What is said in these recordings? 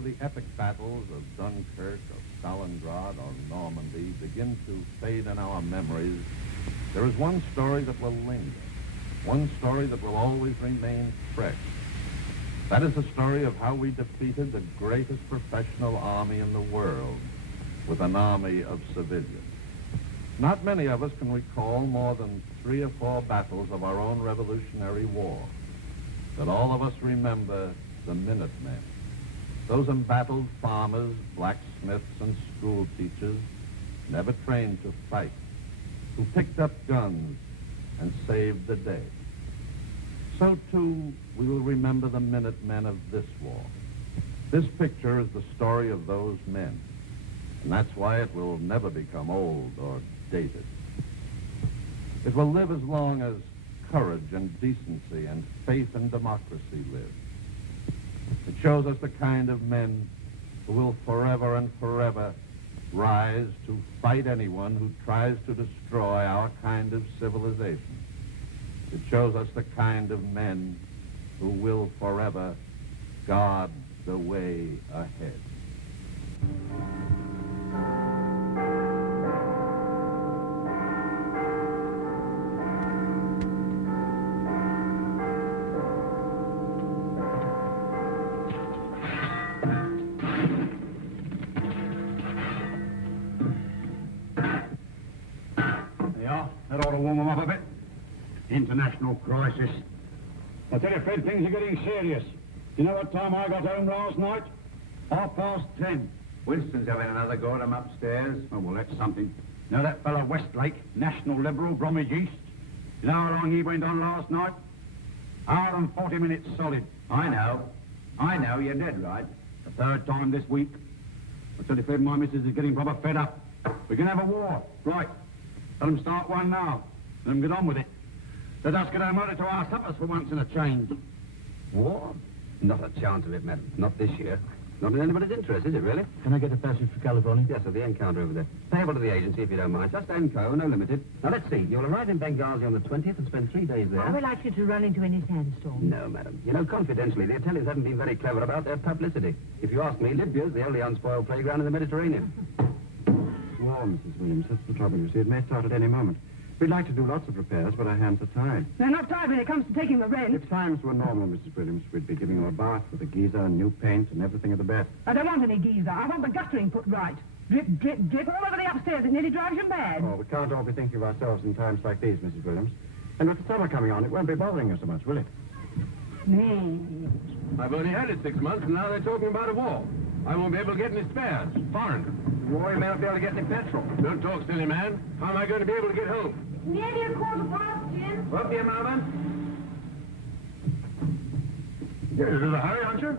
after the epic battles of Dunkirk, of Stalingrad, or Normandy begin to fade in our memories, there is one story that will linger, one story that will always remain fresh. That is the story of how we defeated the greatest professional army in the world with an army of civilians. Not many of us can recall more than 3 or 4 battles of our own Revolutionary War, but all of us remember the Minutemen, those embattled farmers, blacksmiths, and school teachers, never trained to fight, who picked up guns and saved the day. So, too, we will remember the Minutemen of this war. This picture is the story of those men, and that's why it will never become old or dated. It will live as long as courage and decency and faith and democracy live. It shows us the kind of men who will forever and forever rise to fight anyone who tries to destroy our kind of civilization. It shows us the kind of men who will forever guard the way ahead. That ought to warm them up a bit. International crisis. I tell you, Fred, things are getting serious. You know what time I got home last night? 10:30. Winston's having another go at him upstairs. Oh, well, that's something. You know that fellow Westlake, National Liberal, Bromwich East? You know how long he went on last night? Hour and 40 minutes solid. I know, you're dead right. The 3rd time this week. I tell you, Fred, my missus is getting proper fed up. We can have a war. Right. Let them start one now. Let them get on with it. Let us get our motor to our suppers for once in a change. War? Not a chance of it, madam. Not this year. Not in anybody's interest, is it, really? Can I get a passage for California? Yes, at the encounter over there. Payable to the agency if you don't mind. Just Enco, no limited. Now, let's see. You'll arrive in Benghazi on the 20th and spend 3 days there. Are we likely to run into any sandstorms? No, madam. You know, confidentially, the Italians haven't been very clever about their publicity. If you ask me, Libya's the only unspoiled playground in the Mediterranean. War, Mrs. Williams. That's the trouble, you see. It may start at any moment. We'd like to do lots of repairs, but our hands are tied. They're not tied when it comes to taking the rent. If times were normal, Mrs. Williams, we'd be giving you a bath with a geyser and new paint and everything of the best. I don't want any geyser. I want the guttering put right. Drip, drip, drip all over the upstairs. It nearly drives you mad. Oh, we can't all be thinking of ourselves in times like these, Mrs. Williams. And with the summer coming on, it won't be bothering you so much, will it? I've only had it 6 months, and now they're talking about a war. I won't be able to get any spares. Foreign. War, you may not be able to get any petrol. Don't talk, silly man. How am I going to be able to get home? Nearly a quarter past, Jim. Won't be a moment. You're in a hurry, aren't you?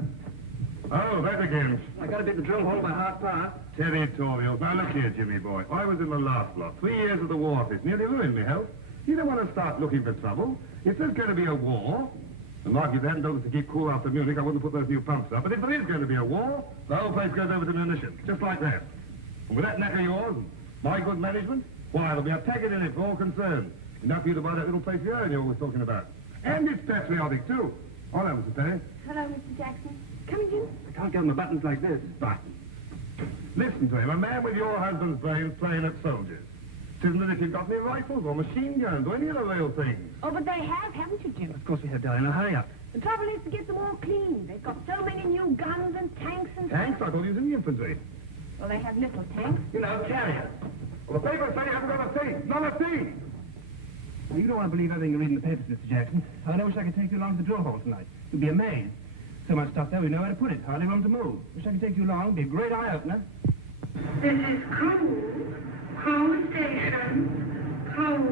Oh, that again. I got to be at the drill hole by 5:30. Territorials. Now, look here, Jimmy boy. I was in the last lot. 3 years of the war office. Nearly ruined me health. You don't want to start looking for trouble. If there's going to be a war, and like if they hadn't told us to keep cool after Munich, I wouldn't put those new pumps up. But if there is going to be a war, the whole place goes over to munitions, just like that. And with that knack of yours and my good management, why, there'll be a tagging in it for all concerned. Enough for you to buy that little place you own you're always talking about. And it's patriotic, too. Oh, that was the thing. Hello, Mr. Jackson. Come in, Jim. I can't get on the buttons like this. But listen to him, a man with your husband's brains playing at soldiers. It isn't as if you've got any rifles or machine guns or any other real things. Oh, but they have, haven't you, Jim? Of course we have, darling. Now, hurry up. The trouble is to get them all clean. They've got so many new guns and tanks and... Tanks? I thought you was in the infantry. Well, they have little tanks. You know, carriers. Well, the papers say you haven't got a thing. Not a thing. Well, you don't want to believe everything you read in the papers, Mr. Jackson. I wish I could take you along to the drill hole tonight. You'd be amazed. So much stuff there, we know where to put it. Hardly room to move. Wish I could take you along. It'd be a great eye-opener. This is Crew. Crew Station. Crew.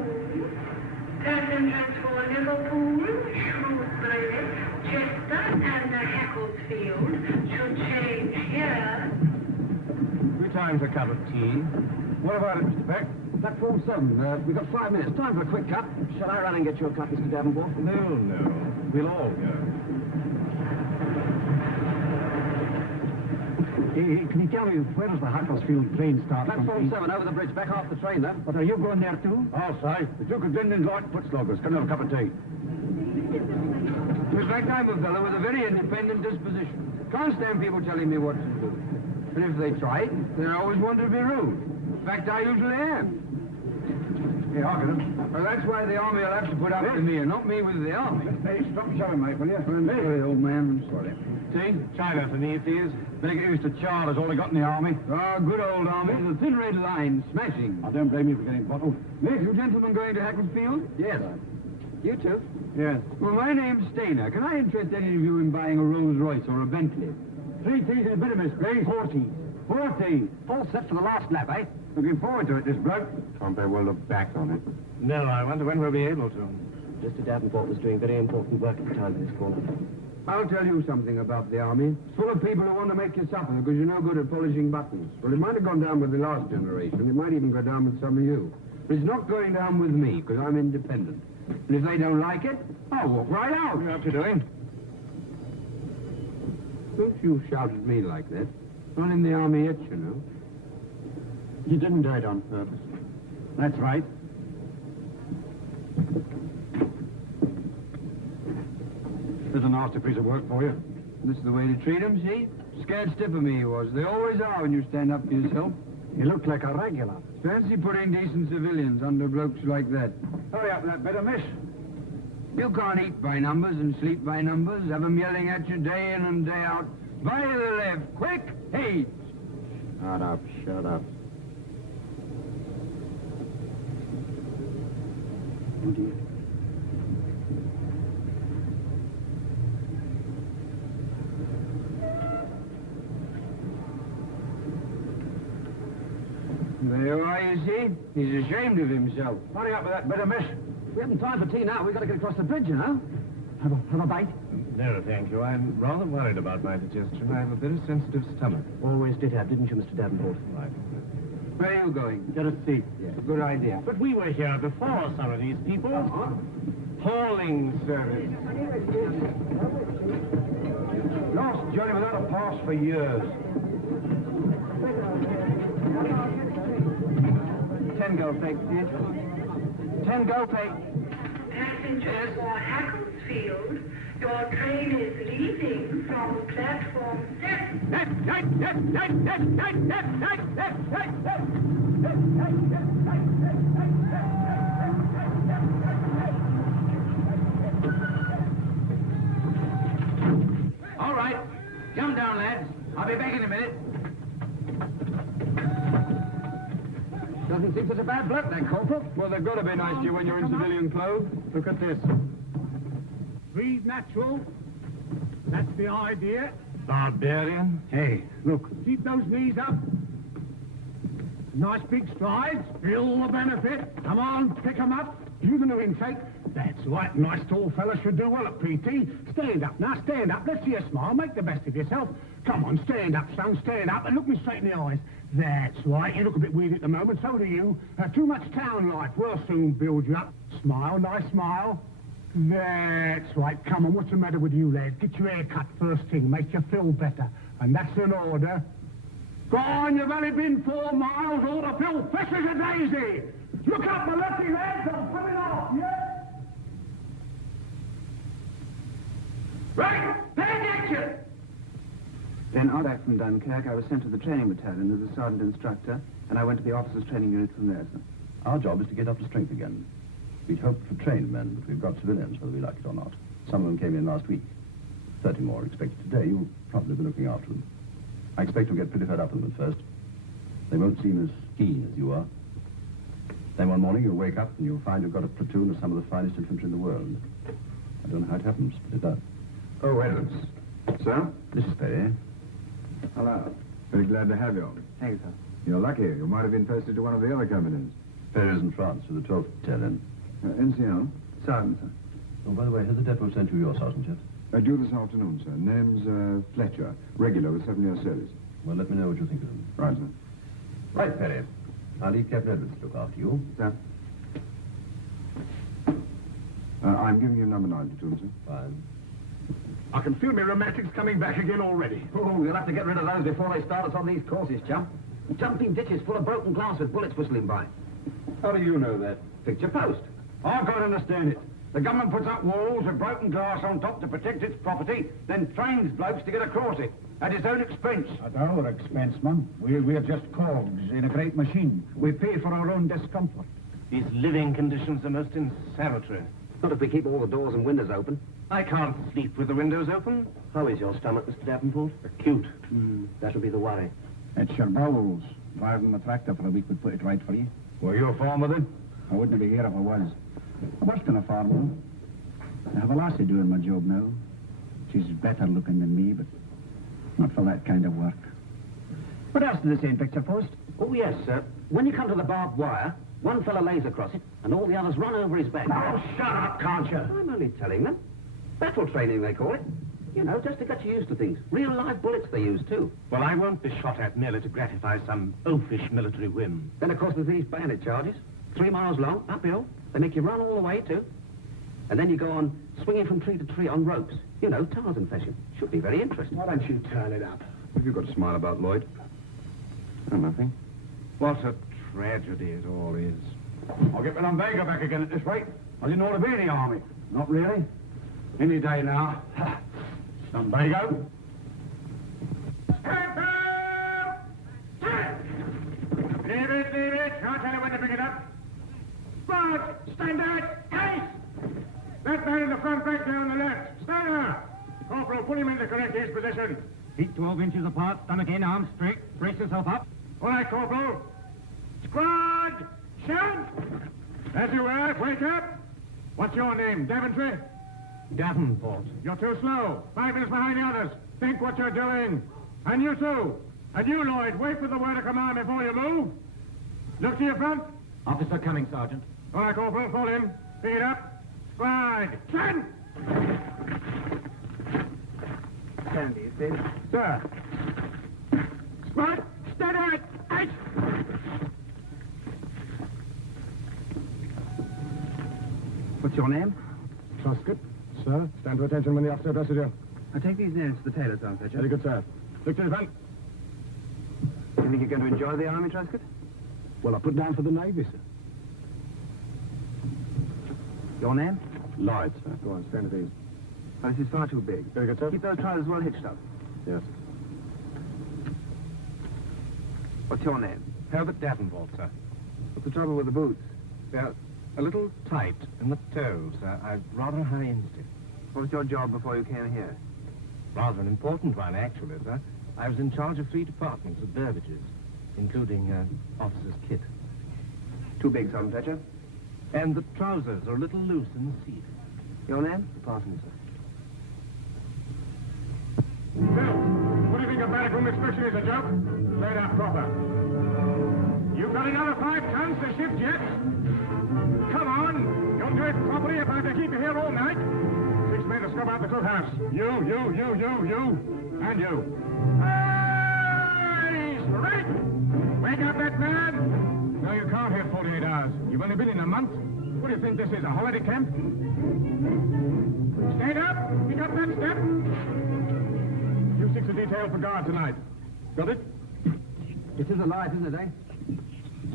Passengers for Liverpool, Shrewsbury, Chester, and Hacklefield should change here. 3 times a cup of tea. What about it, Mr. Peck? Platform 7. We've got 5 minutes. Time for a quick cup. Shall I run and get you a cup, Mr. Davenport? No. We'll all go. Can you tell me where does the Hacklefield train start from? Platform 7, over the bridge, back half the train, then. But are you going there too? Oh, say, the Duke of Glyndon's light foot sloggers. Can I have a cup of tea? It was like I'm a fellow with a very independent disposition. Can't stand people telling me what to do. And if they try it, they always want to be rude. In fact, I usually am. Here, I'll get him. Well, that's why the army will have to put up with me and not me with the army. Hey, stop showing, mate, will you? I'm sorry, old man, I'm sorry. See? China for me, if he is. Better get used to Charles, all he got in the army. Ah, good old army. The thin red line, smashing. I don't blame you for getting bottled. You gentlemen going to Hackensfield? Yes. You too? Yes. Well, my name's Stainer. Can I interest any of you in buying a Rolls Royce or a Bentley? 3 teas and a bit of miss, please. 4 teas. 4 teas. Full set for the last lap, eh? Looking forward to it, this bloke. Can't very well look back on it. No, I wonder when we'll be able to. Mr. Davenport was doing very important work at the time in this corner. I'll tell you something about the army. It's full of people who want to make you suffer because you're no good at polishing buttons. Well, it might have gone down with the last generation. It might even go down with some of you. But it's not going down with me because I'm independent. And if they don't like it, I'll walk right out. What are you up to doing? Don't you shout at me like that. Not in the army yet, you know. You didn't do it on purpose. That's right. There's a nasty piece of work for you. This is the way to treat 'em, see? Scared stiff of me he was. They always are when you stand up for yourself. You look like a regular. Fancy putting decent civilians under blokes like that. Hurry up with that bit of miss. You can't eat by numbers and sleep by numbers. Have 'em yelling at you day in and day out. By the left, quick, hey! Shut up, shut up. Oh, dear. There you are, you see? He's ashamed of himself. Hurry up with that bit of miss. We haven't time for tea now. We've got to get across the bridge, you know. Have a bite? No, thank you. I'm rather worried about my digestion. I have a very sensitive stomach. Always did have, didn't you, Mr. Davenport? Right. Where are you going? Get a seat. Yes. Good idea. But we were here before some of these people. Hauling service. Lost journey without a pass for years. 10 go, Peg, please. 10 go, Peg. Passengers for Hackensfield, your train is leaving from platform 7. All right. Come down, lads. I'll be back in a minute. Doesn't seem such a bad bloke, that corporal. Well, they've got to be nice to you when you're in civilian clothes. Look at this. Breathe natural. That's the idea. Barbarian. Hey, look. Keep those knees up. Nice big strides. Feel the benefit. Come on, pick 'em up. You the new intake. That's right. Nice tall fella should do well at PT. Stand up now, stand up. Let's see you smile. Make the best of yourself. Come on, stand up, son, stand up and look me straight in the eyes. That's right. You look a bit weird at the moment, so do you. Too much town life. We'll soon build you up. Smile, nice smile. That's right. Come on, what's the matter with you, lads? Get your hair cut first thing. Make you feel better. And that's an order. Go on, you've only been 4 miles. All to feel fresh as a daisy. Look up, my lucky lads. I'm coming off, yeah? Right, pay attention. Then on back from Dunkirk, I was sent to the training battalion as a sergeant instructor, and I went to the officers' training unit from there, sir. Our job is to get up to strength again. We'd hoped for trained men, but we've got civilians, whether we like it or not. Some of them came in last week. 30 more are expected today. You'll probably be looking after them. I expect you'll get pretty fed up with them at first. They won't seem as keen as you are. Then one morning you'll wake up and you'll find you've got a platoon of some of the finest infantry in the world. I don't know how it happens, but it does. Oh, Edwards. Sir? This is Perry. Hello. Very glad to have you. Thank you, sir. You're lucky. You might have been posted to one of the other companies. Perry's in France with the 12th Battalion. NCO? Sergeant, sir. Oh, by the way, has the depot sent you your sergeant yet? I do this afternoon, sir. Name's Fletcher. Regular with 7 years service. Well, let me know what you think of him. Right, sir. Right, Perry. I'll leave Captain Edwards to look after you. Sir? I'm giving you number 9 platoon, sir. Fine. I can feel my rheumatics coming back again already. Oh, you'll have to get rid of those before they start us on these courses, chum. Jumping ditches full of broken glass with bullets whistling by. How do you know that? Picture post. I can't understand it. The government puts up walls with broken glass on top to protect its property, then trains blokes to get across it at its own expense. At our expense, man. We're just cogs in a great machine. We pay for our own discomfort. These living conditions are most insanitary. Not if we keep all the doors and windows open. I can't sleep with the windows open. How is your stomach, Mr. Davenport? Acute. That'll be the worry. It's your bowels. Driving the tractor for a week would put it right for you. Were you a farmer then? I wouldn't be here if I was. I worked in a farm, though. I have a lassie doing my job now. She's better looking than me, but not for that kind of work. What else did the same picture post? Oh, yes, sir. When you come to the barbed wire, one fella lays across it, and all the others run over his back. Oh, shut up, can't you? I'm only telling them. Battle training, they call it. You know, just to get you used to things. Real live bullets they use, too. Well, I won't be shot at merely to gratify some oafish military whim. Then, of course, there's these bayonet charges. 3 miles long, uphill. They make you run all the way, too. And then you go on swinging from tree to tree on ropes. You know, Tarzan fashion. Should be very interesting. Why don't you turn it up? What have you got to smile about, Lloyd? Oh, nothing. What a tragedy it all is. I'll get my lumbago back again at this rate. I didn't ought to be in the army. Not really. Any day now. Lumbago? Stand up! Leave it. I'll tell you when to pick it up. Squad, stand out. Case! That man in the front back there on the left. Stand there. Corporal, put him in the correct his position. Feet 12 inches apart, stomach in, arms straight. Brace yourself up. All right, Corporal. Squad, shout! As you were, wake up. What's your name, Daventry? Davenport. You're too slow. 5 minutes behind the others. Think what you're doing. And you too. And you, Lloyd, wait for the word of command before you move. Look to your front. Officer coming, Sergeant. All right, Corporal, fall in. Pick it up. Squad, stand! Sandy, is this? Sir. Squad, stand out. Eight. What's your name? Truscott. Sir, stand to attention when the officer addresses you. I take these nails to the tailor's, Sergeant Fletcher. Very good, sir. Look to your front. You think you're going to enjoy the army, Truscott? Well, I put down for the Navy, sir. Your name? Lloyd, sir. Go on, stand at ease. Oh, this is far too big. Very good, sir. Keep those trousers well hitched up. Yes. What's your name? Herbert Davenport, sir. What's the trouble with the boots? They're a little tight in the toes. I've rather high instinct. What was your job before you came here? Rather an important one, actually, sir. I was in charge of 3 departments at Burbage's, including officer's kit. Too big, Sergeant Fletcher. And the trousers are a little loose in the seat. Your name? Pardon me, sir. Bill, what do you think of backroom inspection is a joke? Lay it out proper. You've got another 5 tons to shift yet? Come on. You'll do it properly if I have to keep you here all night. 6 men to scrub out the cookhouse. You, and you. Hey, straight! Wake up that man! No, you can't have 48 hours. You've only been in a month. What do you think this is, a holiday camp? Stand up! Pick up that step! You 6 are detailed for guard tonight. Got it? It is alive, isn't it, eh?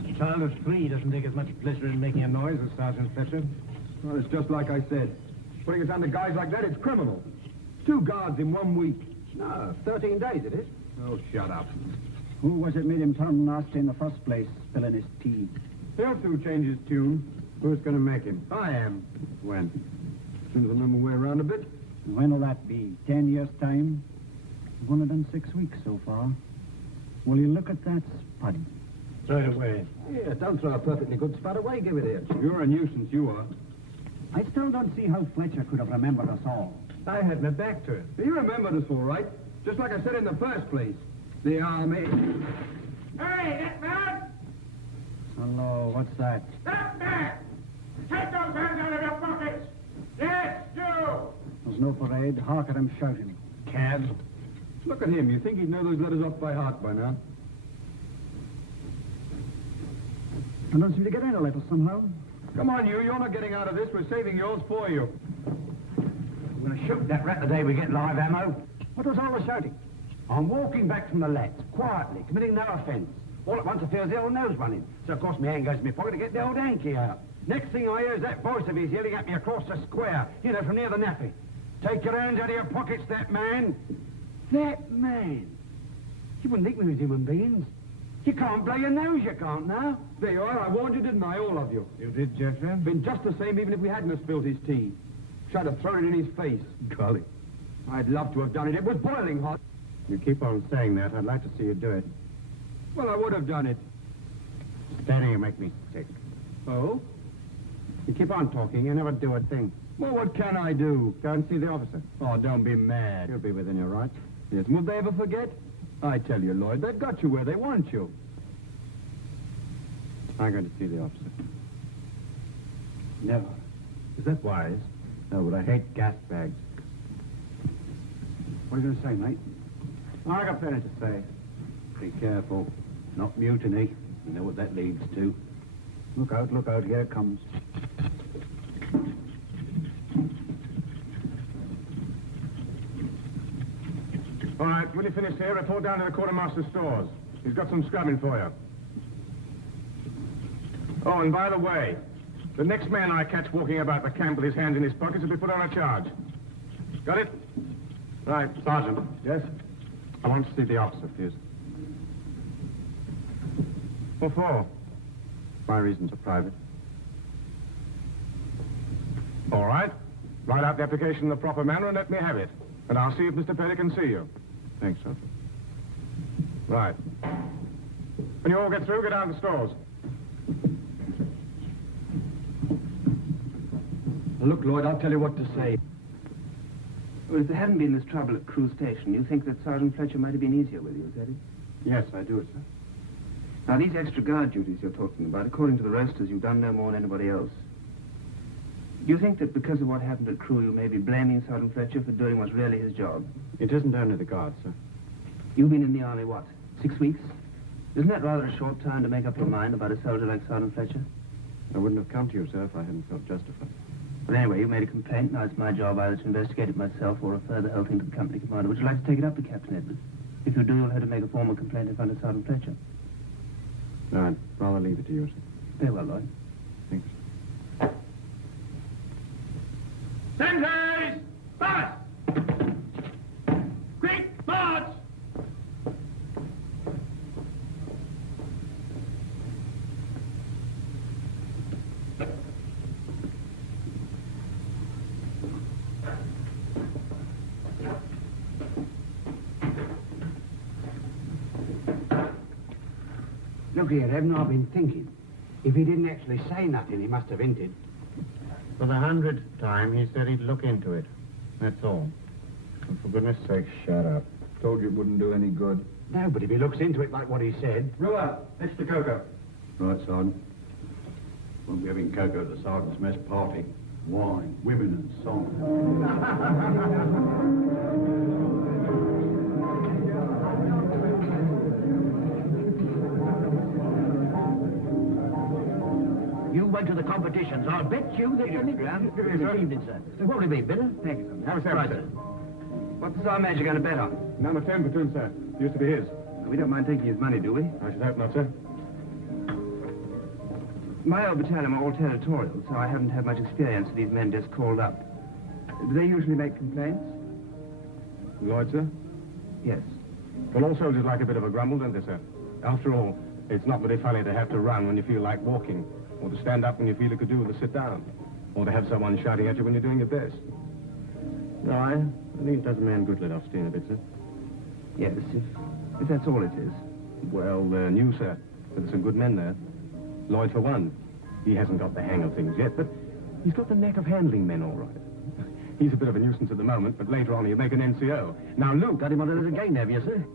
A child of 3 doesn't take as much pleasure in making a noise as Sergeant Fletcher. Well, it's just like I said. Putting us under guys like that, it's criminal. 2 guards in 1 week. No, 13 days it is. Oh, shut up. Who was it made him turn nasty in the first place, spilling his tea? He'll soon change his tune. Who's going to make him? I am. When? As soon as I know my way around a bit. When will that be? 10 years' time? We've only done 6 weeks so far. Will you look at that spud? Throw it away. Yeah, don't throw a perfectly good spud away. Give it here. You're a nuisance, you are. I still don't see how Fletcher could have remembered us all. I had my back to it. You remembered us all right. Just like I said in the first place. The army. Hey, that man! Hello, what's that? Stop there! Take those hands out of your pockets! Yes, you! There's no parade. Hark at him shouting. Cad. Look at him. You think he'd know those letters off by heart by now? I don't seem to get any letters somehow. Come on, you. You're not getting out of this. We're saving yours for you. We're going to shoot that rat the day we get live ammo. What was all the shouting? I'm walking back from the left, quietly, committing no offence. All at once I feel the old nose running. So, of course, my hand goes in my pocket to get the old hanky out. Next thing I hear is that voice of his yelling at me across the square, you know, from near the nappy. Take your hands out of your pockets, that man. That man. You wouldn't think we was human beings. You can't blow your nose, you can't now. There you are, I warned you, didn't I, all of you? You did, Geoffrey? Been just the same even if we hadn't have spilled his tea. Should have thrown it in his face. Golly. I'd love to have done it. It was boiling hot. You keep on saying that. I'd like to see you do it. Well, I would have done it. Standing here make me sick. Oh? You keep on talking, you never do a thing. Well, what can I do? Go and see the officer. Oh, don't be mad. You'll be within your rights. Yes, would they ever forget? I tell you, Lloyd, they've got you where they want you. I'm going to see the officer. Never. Is that wise? No, but I hate gas bags. What are you going to say, mate? I got plenty to say. Be careful. Not mutiny. You know what that leads to. Look out, here it comes. All right, when you finish here, report down to the quartermaster's stores. He's got some scrubbing for you. Oh, and by the way, the next man I catch walking about the camp with his hands in his pockets will be put on a charge. Got it? Right, Sergeant. Yes? I want to see the officer, please. What for? My reasons are private. All right. Write out the application in the proper manner and let me have it. And I'll see if Mr. Petty can see you. Thanks, Sergeant. Right. When you all get through, get down to the stores. Look, Lloyd, I'll tell you what to say. Well, if there hadn't been this trouble at Crewe Station, you think that Sergeant Fletcher might have been easier with you, is that it? Yes, I do, sir. Now, these extra guard duties you're talking about, according to the rosters, you've done no more than anybody else. Do you think that because of what happened at Crewe, you may be blaming Sergeant Fletcher for doing what's really his job? It isn't only the guards, sir. You've been in the army, what, 6 weeks? Isn't that rather a short time to make up your mind about a soldier like Sergeant Fletcher? I wouldn't have come to you, sir, if I hadn't felt justified. But anyway, you made a complaint. Now it's my job either to investigate it myself or refer the whole thing to the company commander. Would you like to take it up with Captain Edwards? If you do, you'll have to make a formal complaint in front of Sergeant Fletcher. No, I'd rather leave it to you, sir. Very well, Lloyd. Thanks. Senseis! March! Quick, march! Look here, haven't I been thinking? If he didn't actually say nothing, he must have hinted. For the 100th time, he said he'd look into it. That's all. And for goodness sake, shut up. Told you it wouldn't do any good. No, but if he looks into it like what he said... Brewer, next to cocoa. Right, Sergeant. Won't be having cocoa at the Sergeant's mess party. Wine, women and song. You went to the competitions. I'll bet you that... Good evening, sir. sir. What will it be, bitter? Thank you, sir. Have a seven, Right, sir. sir. What's the Major going to bet on? Number 10 platoon, sir. Used to be his. We don't mind taking his money, do we? I should hope not, sir. My old battalion are all territorial, so I haven't had much experience with these men just called up. Do they usually make complaints? Lloyd, sir? Yes. Well, all soldiers like a bit of a grumble, don't they, sir? After all, it's not very funny to have to run when you feel like walking, or to stand up when you feel it could do with a sit down, or to have someone shouting at you when you're doing your best. No, I think it does a man good let off steam a bit, sir. Yes, if that's all it is. Well, they're new, sir. There's some good men there. Lloyd, for one. He hasn't got the hang of things yet, but he's got the knack of handling men all right. He's a bit of a nuisance at the moment, but later on he'll make an NCO. Now, Luke... Got him on it again, have you, sir?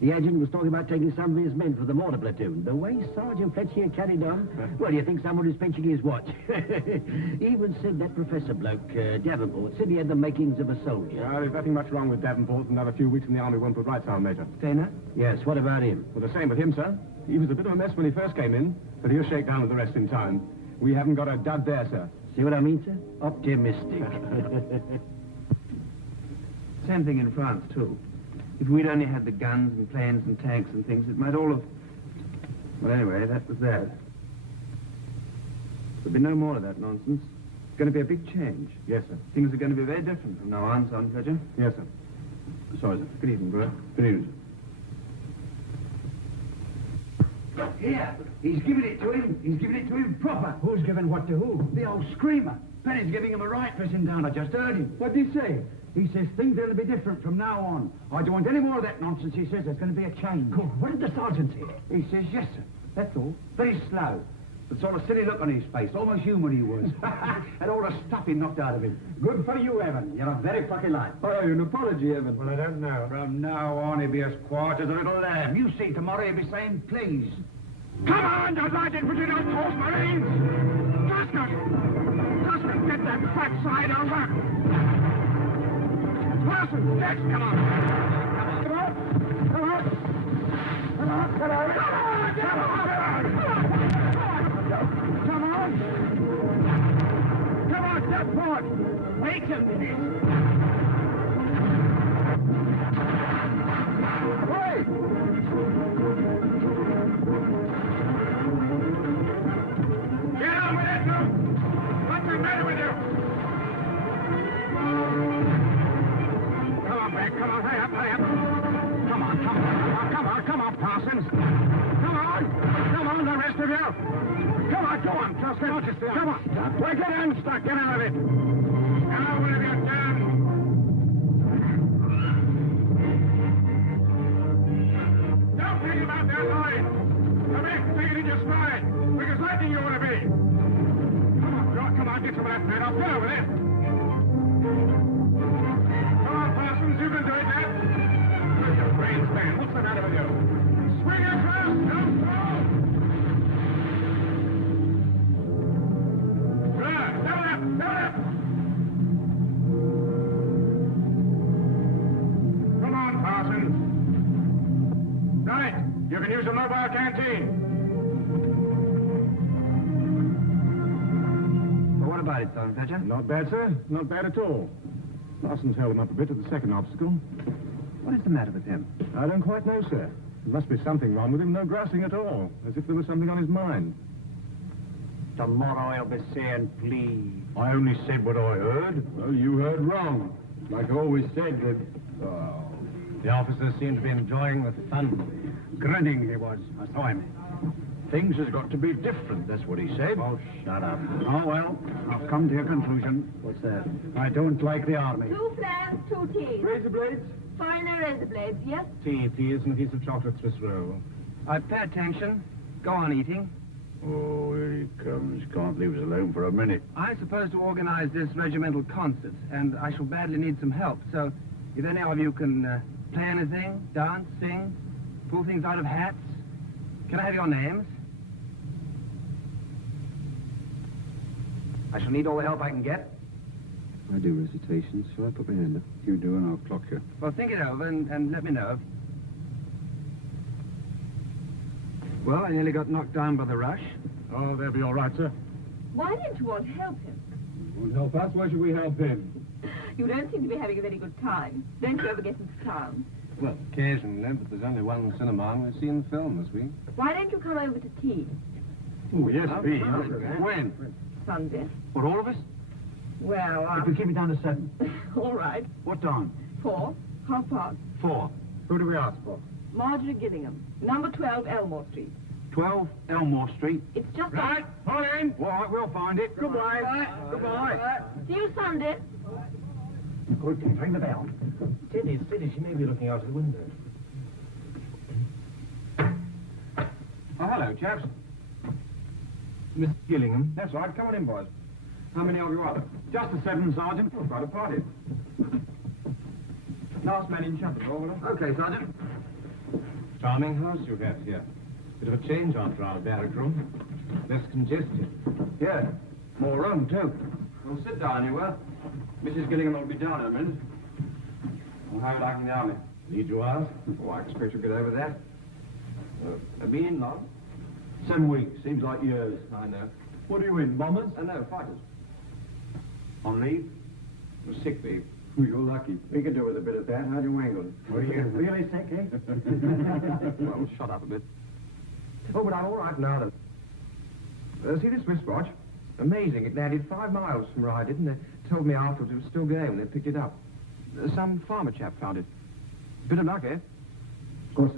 The adjutant was talking about taking some of his men for the mortar platoon. The way Sergeant Fletcher carried on, well, do you think someone is pinching his watch? He even said that professor bloke, Davenport, said he had the makings of a soldier. Well, there's nothing much wrong with Davenport. Another few weeks in the army won't put right down, Major. Dana? Yes, what about him? Well, the same with him, sir. He was a bit of a mess when he first came in, but he'll shake down with the rest in time. We haven't got a dud there, sir. See what I mean, sir? Optimistic. Same thing in France, too. If we'd only had the guns and planes and tanks and things, it might all have... Well, anyway, that was that. There'll be no more of that nonsense. It's going to be a big change. Yes, sir. Things are going to be very different from now on, Sergeant Fletcher. Yes, sir. Sorry, sir. Good evening, Brewer. Good evening, Here, he's giving it to him. He's giving it to him proper. Who's giving what to who? The old screamer. Penny's giving him a right pressing down. I just heard him. What did he say? He says things are going to be different from now on. I don't want any more of that nonsense. He says there's going to be a change. Good. What did the sergeant say? He says, yes, sir. That's all. Very slow. But sort of silly look on his face. Almost human he was. And all the stuffing knocked out of him. Good for you, Evan. You're a very plucky lad. Oh, an apology, Evan. Well, I don't know. From now on, he'll be as quiet as a little lamb. You see, tomorrow he'll be saying, please. Come on, you Sergeant Virginia Coast Marines! Tusker! Tusker, get that fat side over! Parson, next, come on! Come on! Come on! Come on! Come on! Come on! Come on! Come on, step forward! Wait a minute! Wait! Get on with it, Luke! What's the matter with you? Come on, Beck, come on, hurry up, hurry up. Come on, come on, come on, come on, Parsons. Come on, the rest of you. Come on, go on, Tusker, don't you stay on. Come on, well, get unstuck, get out of it. Now, what have you done? Don't think about that line. Come in, take it in your stride. Quick as lightning you want to be. Come on, get some of that man. I'll get over there. Come on, Parsons, you can do it, Dad. Where's your brains, man? What's the matter with you? Swing it fast, don't throw. Good, double up, double up. Come on, Parsons. Right, you can use a mobile canteen. What about it, Sergeant Fletcher? Not bad, sir. Not bad at all. Larson's held him up a bit at the second obstacle. What is the matter with him? I don't quite know, sir. There must be something wrong with him. No grousing at all. As if there was something on his mind. Tomorrow he'll be saying, please. I only said what I heard. Well, you heard wrong. Like I always said that... Oh. The officers seem to be enjoying the fun. Grinning he was. I saw him. Things has got to be different, that's what he said. Oh, shut up. Oh, well, I've come to a conclusion. What's that? I don't like the army. 2 flams, 2 teas. Razor blades? Foreigner razor blades, yes? Tea, please, and a piece of chocolate Swiss roll. Pay attention. Go on eating. Oh, here he comes. Can't leave us alone for a minute. I'm supposed to organize this regimental concert, and I shall badly need some help. So, if any of you can play anything, dance, sing, pull things out of hats, can I have your names? I shall need all the help I can get. I do recitations. Shall I put my hand up? You do, and I'll clock you. Well, think it over and let me know. Well, I nearly got knocked down by the rush. Oh, they'll be all right, sir. Why didn't you all help him? Won't help us. Why should we help him? You don't seem to be having a very good time. Don't you ever get into town? Well, occasionally, but there's only one cinema and we've seen the film this week. Why don't you come over to tea? Oh, yes, please. When? Sunday. For all of us? Well, If we keep it down to 7. all right. What time? 4, 4:30. 4. Who do we ask for? Marjorie Gillingham, number 12 Elmore Street. 12 Elmore Street. It's just... Right, hold in. All right, we'll find it. Goodbye. Goodbye. See you Sunday. Good, ring the bell. Steady, she may be looking out of the window. Oh, hello, chaps. Miss Gillingham? That's right. Come on in, boys. How many of you are there? Just the 7, Sergeant. We've got a party. Last man in shutter, over. Okay, Sergeant. Charming house you have here. Bit of a change after our barrack room. Less congested. Yeah. More room, too. Well, sit down, you will. Mrs. Gillingham will be down in a minute. Well, how are you liking the army? Need you ask? Oh, I expect you'll get over that. A mean lot. 7 weeks. Seems like years. I know. What are you in, bombers? No, fighters. On leave? Sick leave. Oh, you're lucky. We could do with a bit of that. How do you wangle? Are you really sick, eh? Well, shut up a bit. Oh, but I'm all right now, then. See this wristwatch? Amazing. It landed 5 miles from where I did, and they told me afterwards it was still going when they picked it up. Some farmer chap found it. Bit of luck, eh? Of course,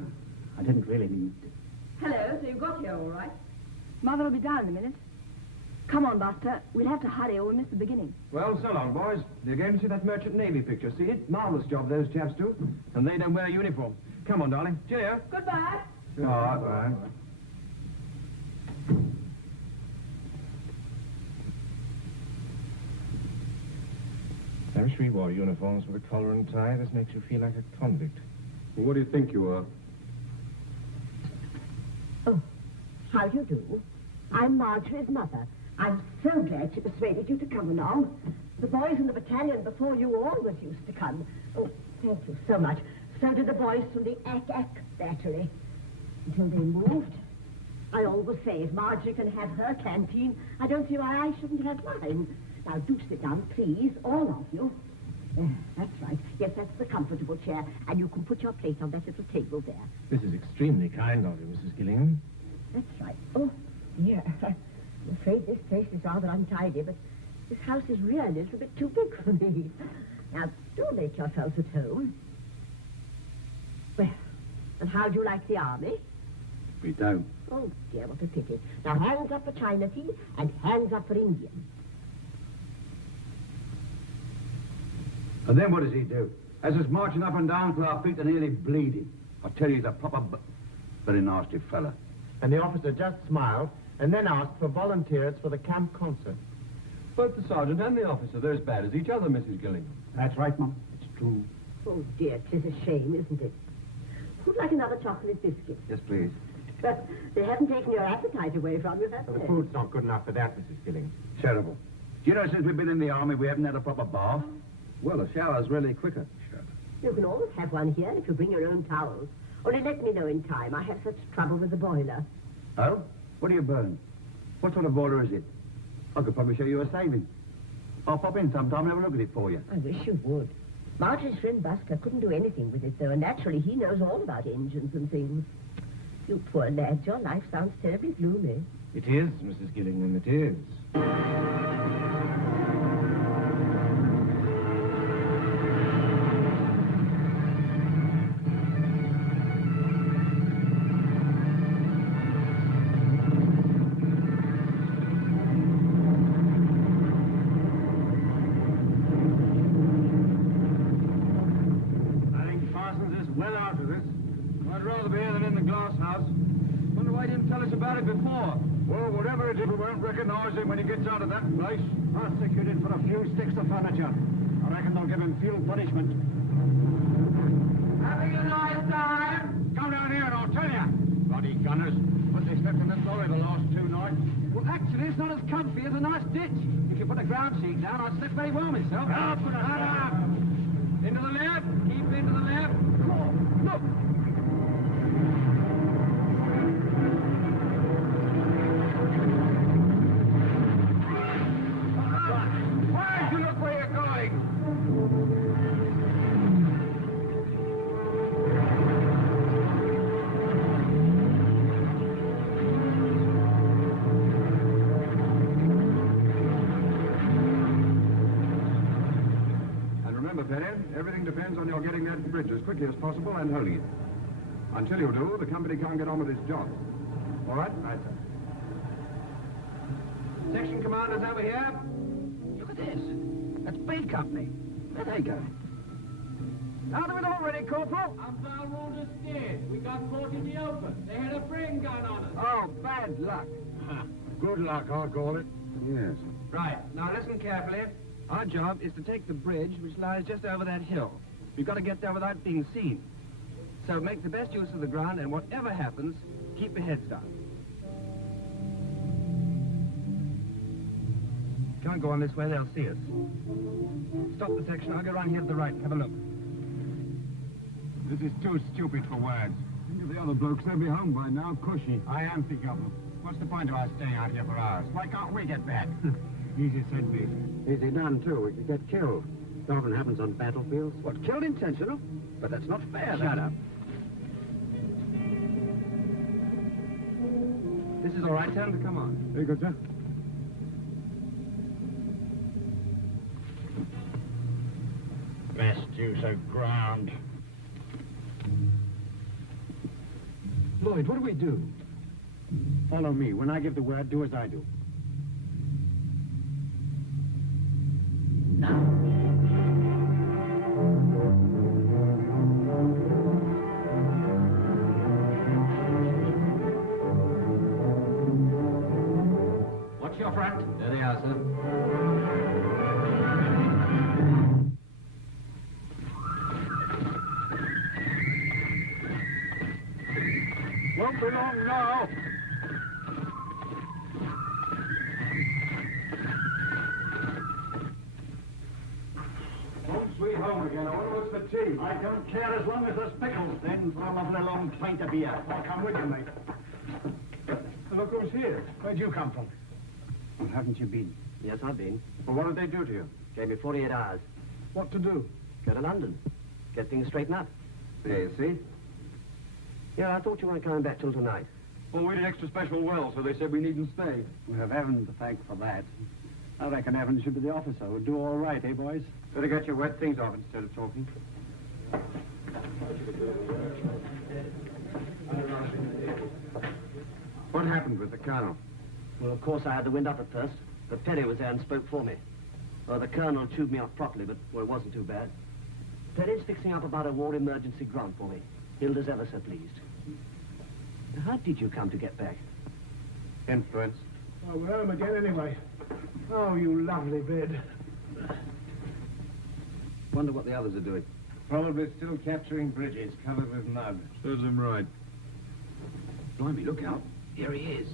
I didn't really mean to. Hello, so you got here all right? Mother will be down in a minute. Come on, Buster. We'll have to hurry or we'll miss the beginning. Well, so long, boys. You're going to see that Merchant Navy picture. See it? Marvellous job those chaps do. And they don't wear a uniform. Come on, darling. Cheerio. Goodbye. All right. I wish we wore uniforms with a collar and tie. This makes you feel like a convict. Well, what do you think you are? Oh, how do you do? I'm Marjorie's mother. I'm so glad she persuaded you to come along. The boys in the battalion before you always used to come. Oh, thank you so much. So did the boys from the Ack battery. Until they moved. I always say, if Marjorie can have her canteen, I don't see why I shouldn't have mine. Now, do sit down, please, all of you. That's right. Yes, that's the comfortable chair. And you can put your plate on that little table there. This is extremely kind of you, Mrs. Gillingham. That's right. Oh, dear. I'm afraid this place is rather untidy, but this house is really a little bit too big for me. Now, do make yourselves at home. Well, and how do you like the army? We don't. Oh, dear, what a pity. Now, hands up for China tea and hands up for Indian. And then what does he do? As us marching up and down till our feet are nearly bleeding. I tell you, he's a proper, very nasty fella. And the officer just smiled and then asked for volunteers for the camp concert. Both the sergeant and the officer, they're as bad as each other, Mrs. Gillingham. That's right, Mum. It's true. Oh, dear, 'tis a shame, isn't it? Who'd like another chocolate biscuit? Yes, please. But they haven't taken your appetite away from you, have The they? food's not good enough for that, Mrs. Gillingham. Terrible. Do you know, since we've been in the army, we haven't had a proper bath? Well, the shower's really quicker. You can always have one here if you bring your own towels. Only let me know in time. I have such trouble with the boiler. Oh? What do you burn? What sort of boiler is it? I could probably show you a saving. I'll pop in sometime and have a look at it for you. I wish you would. Marjorie's friend Busker couldn't do anything with it, though, and naturally he knows all about engines and things. You poor lad, your life sounds terribly gloomy. It is, Mrs. Gillingham, it is. Well, whatever it is, we won't recognize him when he gets out of that place. Prosecuted for a few sticks of furniture. I reckon they'll give him field punishment. Having a nice time? Come down here and I'll tell you. Bloody gunners. But they slept in that lorry the last 2 nights. Well, actually, it's not as comfy as a nice ditch. If you put a ground sheet down, I'd sleep very well myself. Up! Into the left. Keep into the left. Oh, look. Why do you look where you're going? And remember, Penny, everything depends on your getting that bridge as quickly as possible and holding it. Until you do, the company can't get on with its job. All right? Right, sir. Section commanders over here. Look at this. That's B Company. Where they go? Out of it already, Corporal. Our rules are scared. We got caught in the open. They had a frame gun on us. Oh, bad luck. Good luck, I'll call it. Yes. Right. Now listen carefully. Our job is to take the bridge which lies just over that hill. We've got to get there without being seen. So make the best use of the ground, and whatever happens, keep your heads down. Can't go on this way, they'll see us. Stop the section, I'll go around here to the right and have a look. This is too stupid for words. Think of the other blokes, they'll be home by now, cushy. I am sick of them. What's the point of us staying out here for hours? Why can't we get back? Easy said, Biff. Easy done, too. We could get killed. It often happens on battlefields. What, killed intentional? But that's not fair. Shut up. This is all right, tell them to come on. Very good, sir. deuce of ground. Lloyd, what do we do? Follow me. When I give the word, do as I do. What's your front? There they are, sir. Won't be long now. Home sweet home again. I wonder what's for tea. I don't care as long as there's pickles. Then for a lovely long pint of beer. I'll come with you, mate. Look who's here. Where'd you come from? Well, haven't you been? Yes, I've been. Well, what did they do to you? Gave me 48 hours. What to do? Go to London. Get things straightened up. Yeah, you see? Yeah, I thought you weren't coming back till tonight. Well, we did extra special well, so they said we needn't stay. We have Evans to thank for that. I reckon Evans should be the officer. Would do all right, eh, boys? Better get your wet things off instead of talking. What happened with the colonel? Well, of course, I had the wind up at first. But Perry was there and spoke for me. Well, the colonel chewed me off properly, but, well, it wasn't too bad. Perry's fixing up about a war emergency grant for me. Hilda's ever so pleased. How did you come to get back? Influence. Oh, we're home again anyway. Oh, you lovely bed. Wonder what the others are doing. Probably still capturing bridges covered with mud. Serves him right. Blimey, look out. Here he is.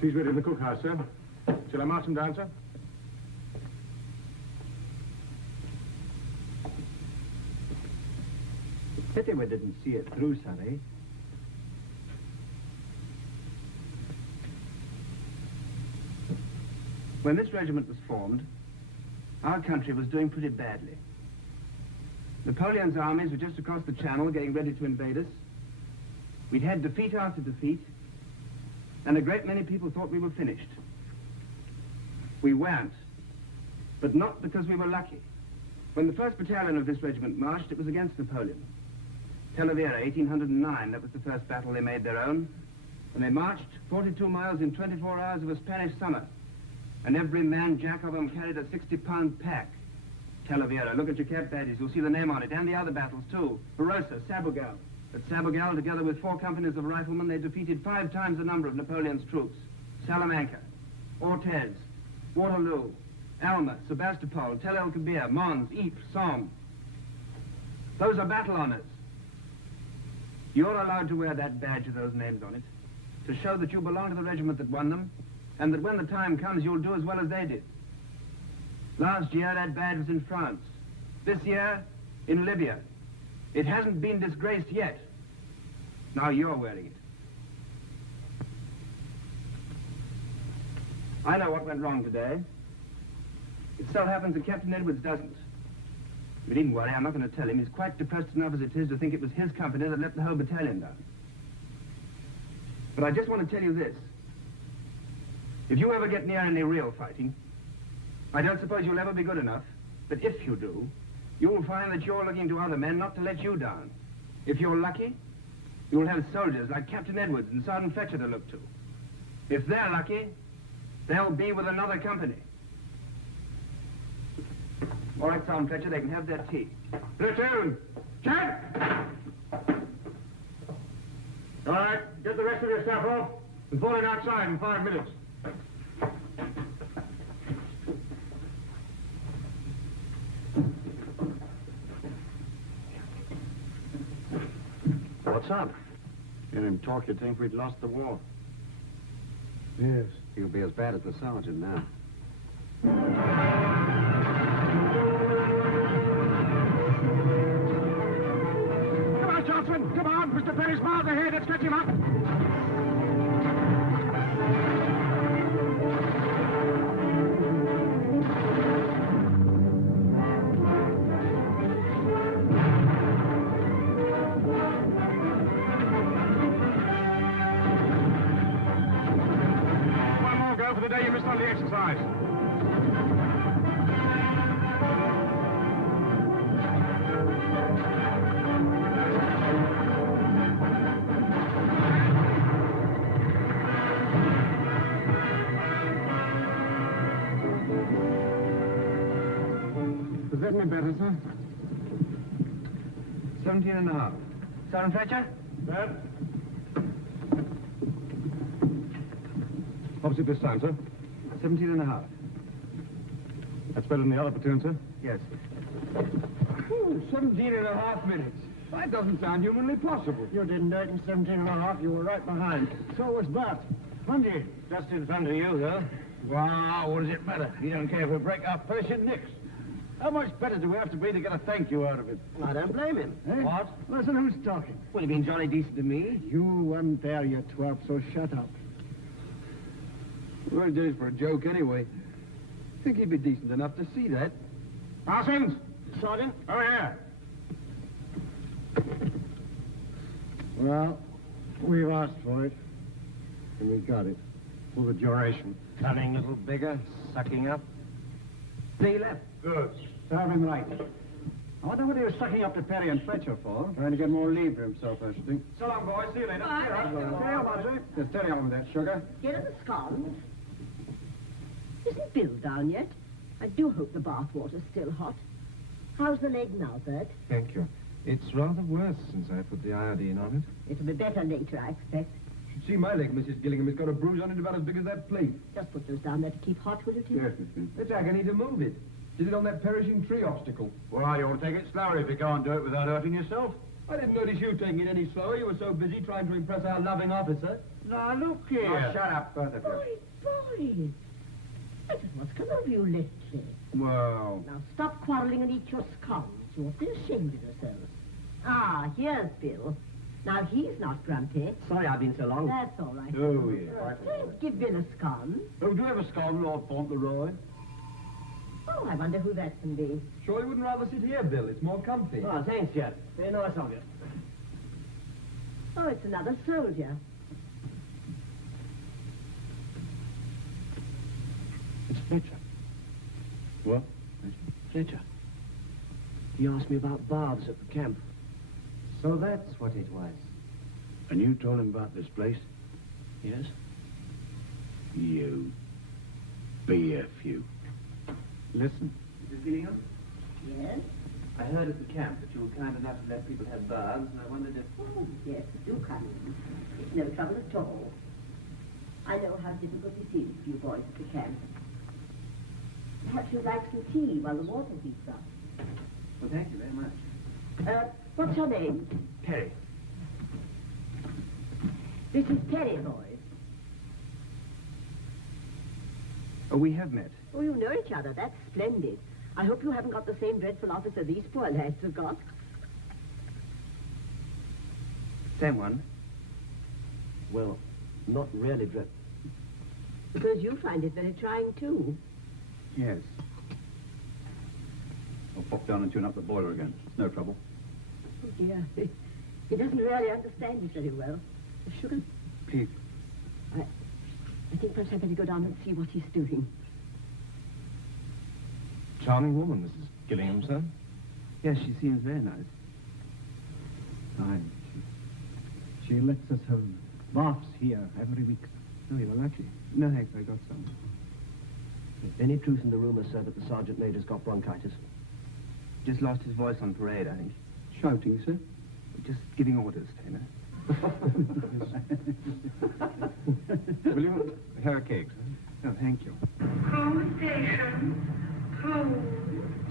Tea's ready in the cookhouse, sir. Shall I march him down, sir? Pity we didn't see it through, son, eh? When this regiment was formed, our country was doing pretty badly. Napoleon's armies were just across the Channel getting ready to invade us. We'd had defeat after defeat, and a great many people thought we were finished. We weren't, but not because we were lucky. When the 1st Battalion of this regiment marched, it was against Napoleon. Talavera, 1809, that was the first battle they made their own. And they marched 42 miles in 24 hours of a Spanish summer. And every man jack of them carried a 60-pound pack. Talavera, look at your cap badges, you'll see the name on it, and the other battles, too. Barossa, Sabugal. At Sabugal, together with 4 companies of riflemen, they defeated 5 times the number of Napoleon's troops. Salamanca, Ortez, Waterloo, Alma, Sebastopol, Tel El Kebir, Mons, Ypres, Somme. Those are battle honors. You're allowed to wear that badge with those names on it to show that you belong to the regiment that won them, and that when the time comes, you'll do as well as they did. Last year, that badge was in France. This year, in Libya. It hasn't been disgraced yet. Now you're wearing it. I know what went wrong today. It so happens that Captain Edwards doesn't. You needn't worry, I'm not going to tell him. He's quite depressed enough as it is to think it was his company that let the whole battalion down. But I just want to tell you this. If you ever get near any real fighting, I don't suppose you'll ever be good enough, but if you do, you'll find that you're looking to other men not to let you down. If you're lucky, you'll have soldiers like Captain Edwards and Sergeant Fletcher to look to. If they're lucky, they'll be with another company. All right, Sergeant Fletcher, they can have their tea. Platoon! Chad! All right, get the rest of your stuff off and fall in outside in 5 minutes. What's up? Hear him talk, you'd think we'd lost the war. Yes. He'll be as bad as the sergeant now. Come on, Johnson! Come on! Mr. Perry's miles ahead! Let's catch him up! the day you missed on the exercise. Is that any better, sir? 17 and a half. Sergeant Fletcher? That? What's it this time, sir? 17 and a half. That's better than the other platoon, sir. Yes. 17 and a half minutes. That doesn't sound humanly possible. You didn't do it in 17 and a half. You were right behind. So was Bert. Bundy. Just in front of you, though. Wow, what does it matter? You don't care if we break our Persian necks. How much better do we have to be to get a thank you out of it? I don't blame him. Eh? What? Listen, who's talking? Well, you've been jolly decent to me. You weren't there, you twerp, so shut up. Well, it is for a joke anyway. I think he'd be decent enough to see that. Parsons! Sergeant? Oh, yeah. Well, we've asked for it, and we got it. For the duration. Cunning little beggar, sucking up. He left. Good. Serve him right. I wonder what he was sucking up to Perry and Fletcher for. Trying to get more leave for himself, I should think. So long, boys. See you later. Carry on, Marjorie. Just carry on with that, sugar. Get her the scones. Isn't Bill down yet? I do hope the bath water's still hot. How's the leg now, Bert? Thank you. It's rather worse since I put the iodine on it. It'll be better later, I expect. You should see my leg, Mrs. Gillingham. It's got a bruise on it about as big as that plate. Just put those down there to keep hot, will you, Tim? Yes, Miss Finn. It's agony to move it. Is it on that perishing tree obstacle? Well, you ought to take it slowly if you can't do it without hurting yourself. I didn't notice you taking it any slower. You were so busy trying to impress our loving officer. Now, look here. Oh, shut up, both of you. Boy. I don't know what's come over you lately. Well, Now, stop quarrelling and eat your scones. You ought to be ashamed of yourselves. Ah, here's Bill. Now, he's not grumpy. Sorry I've been so long. That's all right. oh, yeah. Don't give Bill a scone. Oh, do you have a scone, Lord Fauntleroy? Oh, I wonder who that can be. Sure you wouldn't rather sit here, Bill? It's more comfy. Oh, thanks, Jeff. Very nice of you. Oh, it's another soldier. It's Fletcher. What? Fletcher. He asked me about baths at the camp. So that's what it was. And you told him about this place? Yes? You BF, you. Listen. Mrs. Gillingham? Yes? I heard at the camp that you were kind enough to let people have baths, and I wondered if... Oh, yes, do come in. It's no trouble at all. I know how difficult it is for you boys at the camp. Perhaps you'd like some tea while the water heats up. Well, thank you very much. What's your name? Perry. This is Perry, boys. Oh, we have met. Oh, you know each other. That's splendid. I hope you haven't got the same dreadful officer these poor lads have got. Same one. Well, not really, Brett. Suppose you find it very trying, too. Yes. I'll pop down and tune up the boiler again. It's no trouble. Oh, dear. He doesn't really understand you very well. Sugar, Please. I think perhaps I'd better go down and see what he's doing. Charming woman, Mrs. Gillingham, sir. Yes, she seems very nice. Fine. She lets us have baths here every week. Oh, you were lucky. No, thanks, I got some. Is any truth in the rumor, sir, that the sergeant major's got bronchitis? Just lost his voice on parade, I think. Shouting, sir? Just giving orders, Taylor. Will you have a cake, sir? Oh, thank you. Crew station. Crew.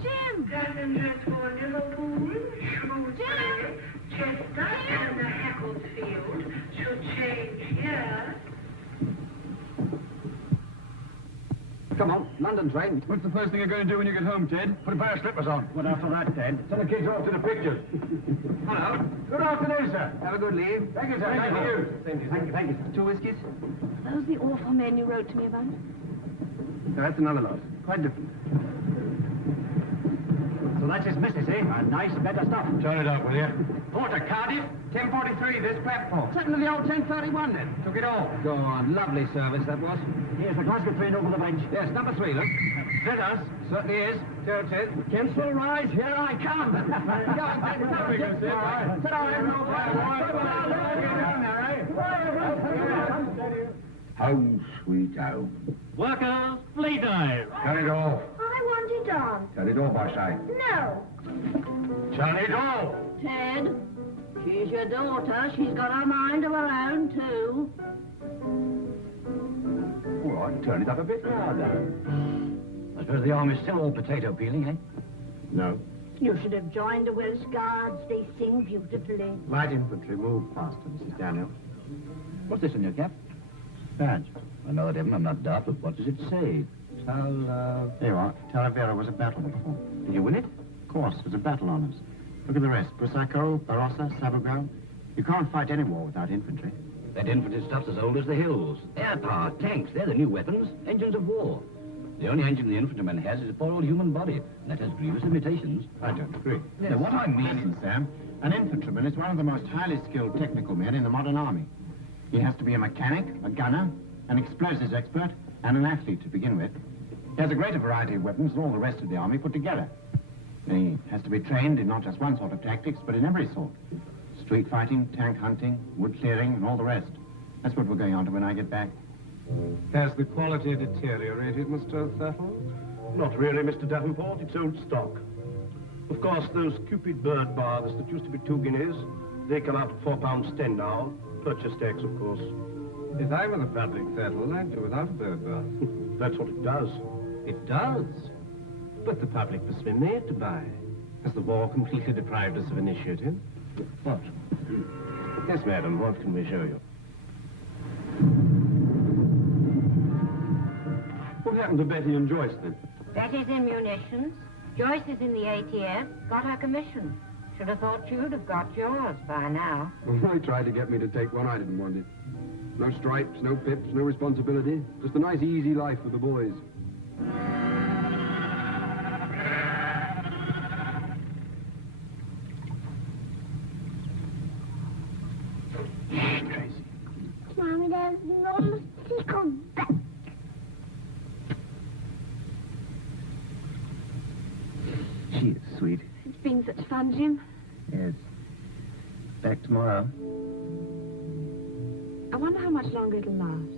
Jim! Passengers for Liverpool, Shrewsbury, Chester, and the Hacklefield should change here. Come on, London train. What's the first thing you're going to do when you get home, Ted? Put a pair of slippers on. What after that, Ted? Send the kids off to the pictures. Hello. Good afternoon, sir. Have a good leave. Thank you, sir. Thank you. Thank you. 2 whiskeys? Are those the awful men you wrote to me about? No, that's another lot. Quite different. So So that's his missus, eh? A nice bed of stuff. Turn it up, will you? Porter, Cardiff, 10:43, this platform. Second to the old 10:31 then. Took it all. Go on. Lovely service, that was. Here's the Glasgow train over the bench. Yes, number 3, look. That us. Certainly is. Tilted. Kensal rise, here I come. Sit down, Home, sweet home. Workers, playtime. Turn it off. I want it on. Turn it off, I say. No. Turn it off. Ted, she's your daughter. She's got her mind of her own, too. All right, turn it up a bit louder. I suppose the army's still all potato peeling, eh? No. You should have joined the Welsh Guards. They sing beautifully. Light infantry, move faster, Mrs. Daniel. What's this in your cap? Badge. I know that, Evan. I'm not daft, but what does it say? There you are. Talavera was a battle before. Did you win it? Of course, it was a battle on us. Look at the rest. Busaco, Barossa, Sabugal. You can't fight any war without infantry. That infantry stuff's as old as the hills. Air power, tanks, they're the new weapons, engines of war. The only engine the infantryman has is a poor old human body, and that has grievous limitations. I don't agree. Yes. Now, what I mean is, Sam, an infantryman is one of the most highly skilled technical men in the modern army. He has to be a mechanic, a gunner, an explosives expert, and an athlete to begin with. He has a greater variety of weapons than all the rest of the army put together. He has to be trained in not just one sort of tactics, but in every sort. Street fighting, tank hunting, wood clearing, and all the rest. That's what we're going on to when I get back. Has the quality deteriorated, Mr. Thattle? Not really, Mr. Davenport. It's old stock. Of course, those Cupid bird baths that used to be 2 guineas, they come out at £4.10 now. Purchase tax, of course. If I were the public, Thattle, I'd do without a bird bath. That's what it does. It does? But the public must be made to buy. Has the war completely deprived us of initiative? What? Yes, madam, what can we show you? What happened to Betty and Joyce, then? Betty's in munitions. Joyce is in the ATF. Got her commission. Should have thought you'd have got yours by now. Well, they tried to get me to take one. I didn't want it. No stripes, no pips, no responsibility. Just a nice, easy life with the boys. Tracy. Mommy, there's no secret back. She is sweet. It's been such fun, Jim. Yes. Back tomorrow. I wonder how much longer it'll last.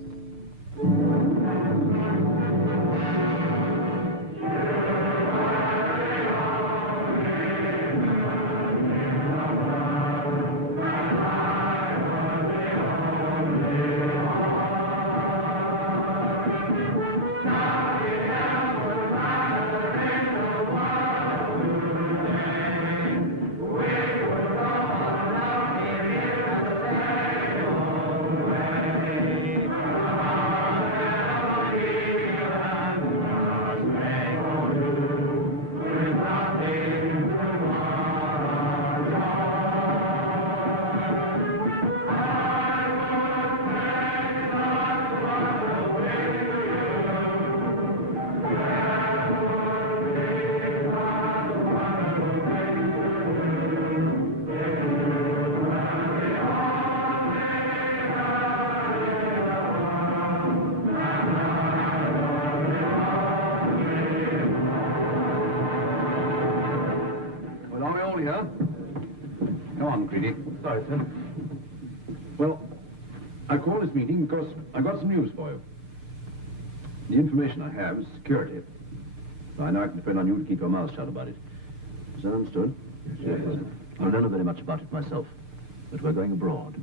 Go on, Greedy. Sorry, sir. Well, I called this meeting because I've got some news for you. The information I have is security. So I know I can depend on you to keep your mouth shut about it. Is that understood? Yes. I don't know very much about it myself, but we're going abroad.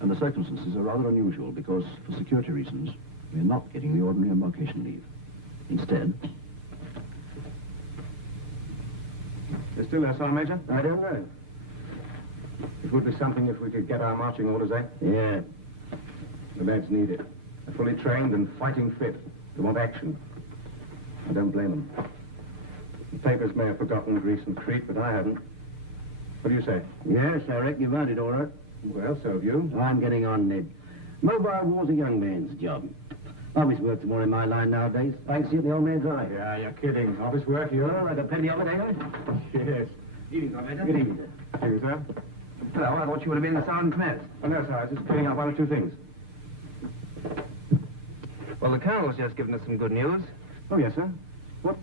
And the circumstances are rather unusual because, for security reasons, we're not getting the ordinary embarkation leave. Instead... You're still there, Sergeant Major? I don't know. It would be something if we could get our marching orders, eh? Yeah. The lads need it. They're fully trained and fighting fit. They want action. I don't blame them. The papers may have forgotten Greece and Crete, but I haven't. What do you say? Yes, I reckon you've heard it all right. Well, so have you. I'm getting on, Ned. Mobile war's a young man's job. Office work's more in my line nowadays. Fancy it, the old man's eye. Yeah, you're kidding. Office work, you Oh, I got plenty of it, ain't I? Yes. Evening, Major. Good evening. Thank you, sir. Hello, I thought you would have been the sergeant's mess. Oh, no, sir. I was just clearing up one or two things. Well, the colonel's just given us some good news. Oh, yes, sir. What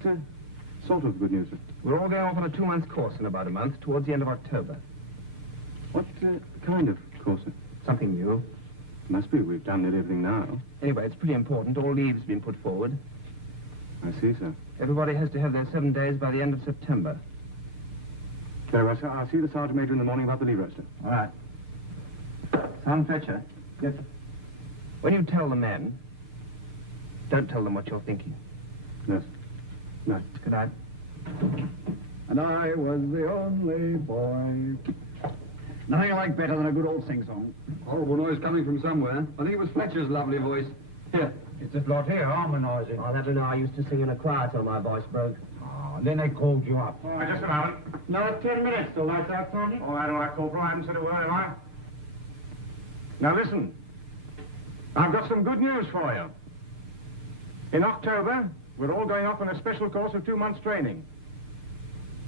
sort of good news, sir? We're all going off on a 2-month course in about a month, towards the end of October. What kind of course, sir? Something new. Must be. We've done nearly everything now. Anyway, it's pretty important. All leaves have been put forward. I see, sir. Everybody has to have their 7 days by the end of September. Very well, sir. I'll see the sergeant major in the morning about the leave register. All right. Sergeant Fletcher. Yes, sir. When you tell the men, don't tell them what you're thinking. Yes. No. Good night. And I was the only boy. Nothing I like better than a good old sing-song. Horrible noise coming from somewhere. I think it was Fletcher's lovely voice. Here, it's the lot here harmonising. I'll have to know I used to sing in a choir till my voice broke. Oh, then they called you up. Oh, just a moment. No, 10 minutes till lights out, Sergeant. Oh, I don't like Corporal. I haven't said a word, have I? Now, listen. I've got some good news for you. In October, we're all going off on a special course of 2 months' training.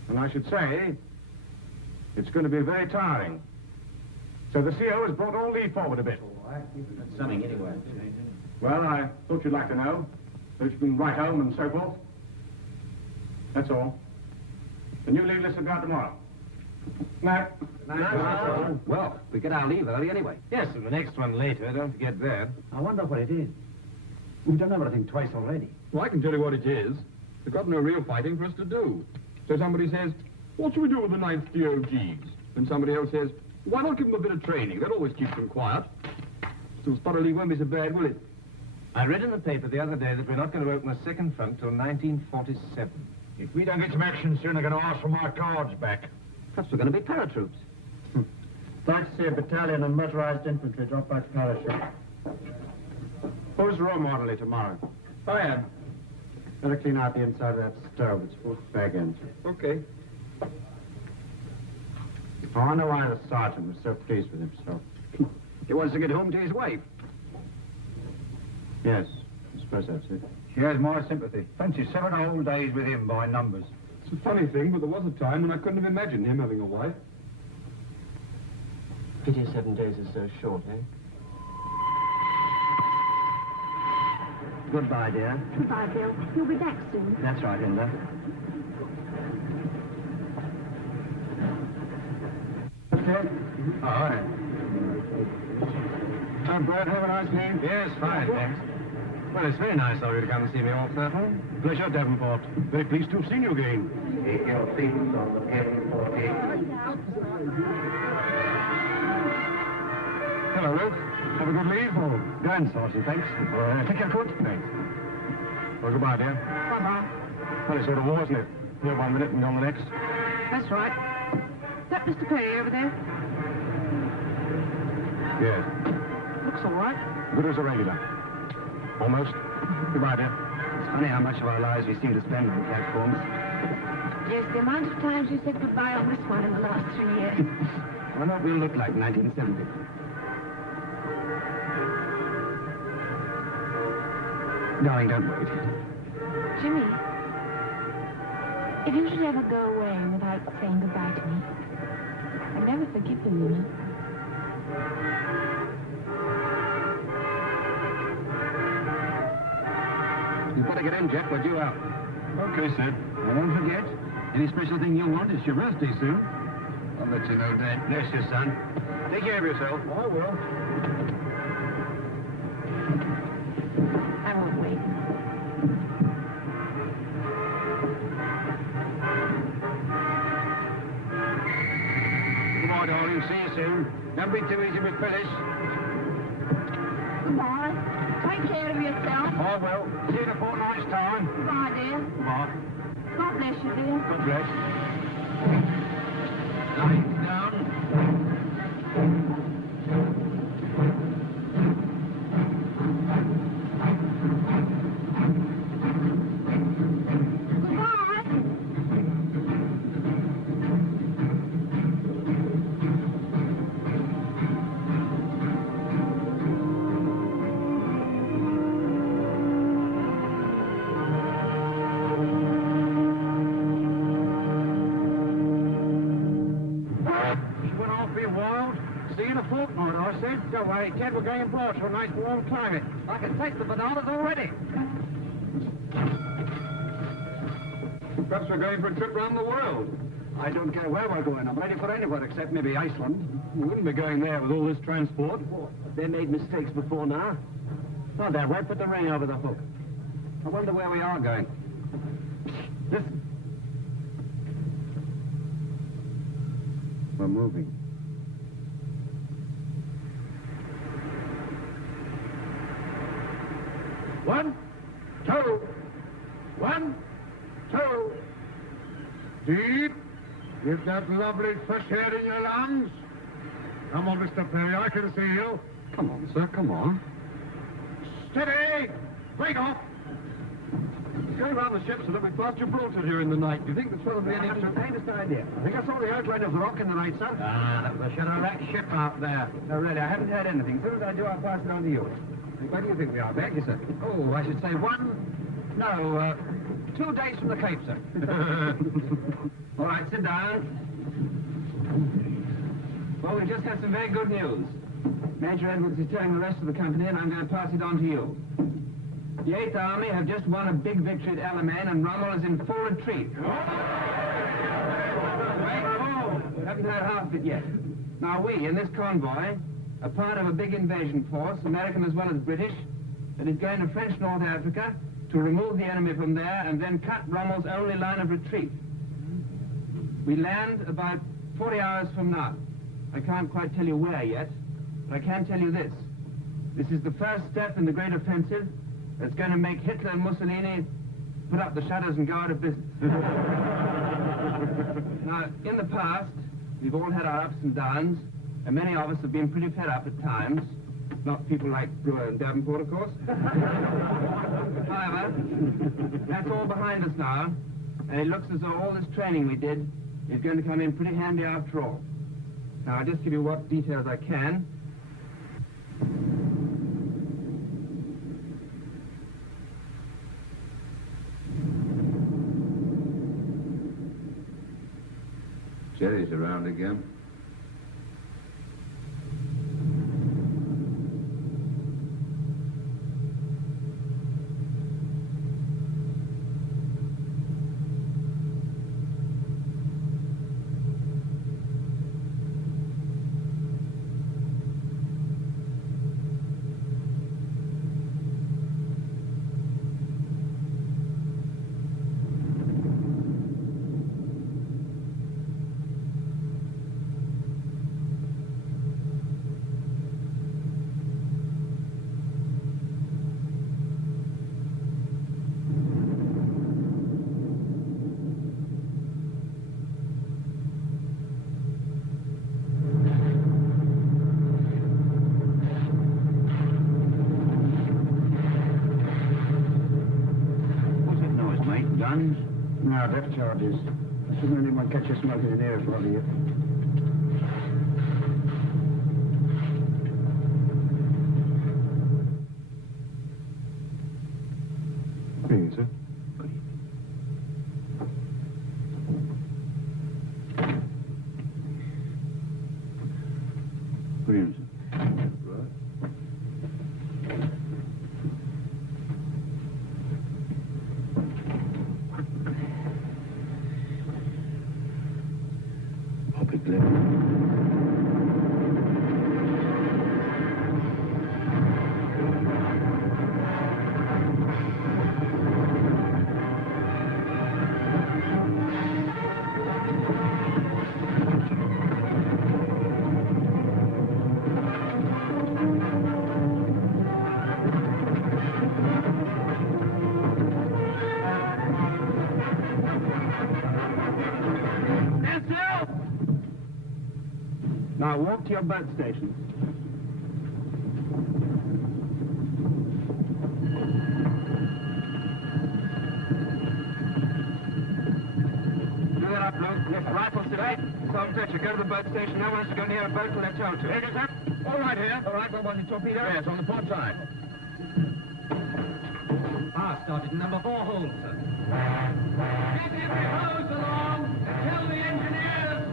And I should say, it's going to be very tiring. So the CO has brought all leave forward a bit. That's something anyway. Well, I thought you'd like to know, so you can write home and so forth. That's all. The new leave list will go out tomorrow. No. Well, we get our leave early anyway. Yes, and the next one later. Don't forget that. I wonder what it is. We've done everything twice already. Well, I can tell you what it is. They've got no real fighting for us to do. So somebody says, what should we do with the 9th DOGs? And somebody else says, why not give them a bit of training? That always keeps them quiet. Still, thoroughly won't be so bad, will it? I read in the paper the other day that we're not going to open a second front till 1947. If we don't get some action soon, they're going to ask for my cards back. Perhaps we're going to be paratroops. Like to see a battalion of motorized infantry drop by parachute. Who's role orderly tomorrow? I am. Better clean out the inside of that stove. It's full of bag ends. Okay. Oh, I know why the sergeant was so pleased with himself. He wants to get home to his wife. Yes, I suppose that's it. She has my sympathy. Fancy 7 whole days with him by numbers. It's a funny thing, but there was a time when I couldn't have imagined him having a wife. Pity 7 days is so short, eh? Goodbye, dear. Goodbye, Bill. You'll be back soon. That's right, Linda. Okay. All right. Bert, have a nice day. Yes, fine, thanks. Well, it's very nice of you to come and see me off, Colonel. Pleasure, Davenport. Very pleased to have seen you again. Take your seats on the M40. Hello, Luke. Have a good leave? Oh, grand, Sergeant, thanks. Take your coat. Thanks. Well, goodbye, dear. Bye-bye. Funny sort of war, isn't it? Here 1 minute and gone the next. That's right. Is that Mr. Perry over there? Yes. Looks all right. Good as a regular. Almost. Goodbye, dear. It's funny how much of our lives we seem to spend on platforms. Yes, the amount of times you said goodbye on this one in the last 3 years. Why not we'll look like 1970? Darling, don't wait. Jimmy, if you should ever go away without saying goodbye to me, I'll never forgive you, you know. You've got to get in, Jeff. We're due out. Okay, Sid. And don't forget, any special thing you want, it's your birthday soon. I'll let you know, Dad. Bless you, son. Take care of yourself. I will. I won't wait. Goodbye, darling. See you soon. Don't be too easy with Phyllis. Goodbye. Take care of yourself. I will. See you in a fortnight's time. Goodbye, dear. Goodbye. God bless you, dear. God bless. Lying down. Ted. Don't worry, Ted. We're going abroad to a nice warm climate. I can taste the bananas already. Perhaps we're going for a trip round the world. I don't care where we're going. I'm ready for anywhere except maybe Iceland. We wouldn't be going there with all this transport. They made mistakes before now. Oh, there, right, put the ring over the hook. I wonder where we are going. Listen. We're moving. One, two. 1, 2. Deep. Get that lovely fresh air in your lungs. Come on, Mr. Perry, I can see you. Come on, sir, come on. Steady! Break off! Going round the ship so that we pass Gibraltar during the night. Do you think there's probably any... I haven't the faintest idea. I think I saw the outline of the rock in the night, sir. Ah, that was a shadow-wreck ship out there. No, really, I haven't heard anything. As soon as I do, I'll pass it on to you. Where do you think we are, Beck? Thank you, sir. Oh, I should say 2 days from the Cape, sir. All right, sit down. Well, we just had some very good news. Major Edwards is telling the rest of the company, and I'm going to pass it on to you. The 8th Army have just won a big victory at Alamein, and Rommel is in full retreat. We haven't heard half of it yet. Now, we, in this convoy, are part of a big invasion force, American as well as British, that is going to French North Africa to remove the enemy from there and then cut Rommel's only line of retreat. We land about 40 hours from now. I can't quite tell you where yet, but I can tell you this. This is the first step in the great offensive that's going to make Hitler and Mussolini put up the shutters and go out of business. Now, in the past, we've all had our ups and downs, and many of us have been pretty fed up at times. Not people like Brewer and Davenport, of course. However, that's all behind us now, and it looks as though all this training we did is going to come in pretty handy after all. Now, I'll just give you what details I can. Jerry's around again. No, depth charges. I shouldn't let anyone catch you smoking in here, bother you. Good evening, sir. Good evening, sir. Now walk to your boat station. Do that up, Luke. Yes, rifles today. Sergeant Fletcher, go to the boat station. No one has to go near a boat till they're told to. Here, sir. All right here. All right, what was the torpedo? Yes, on the port side. Started in number 4 hole, sir. Get every hose along and tell the engineers.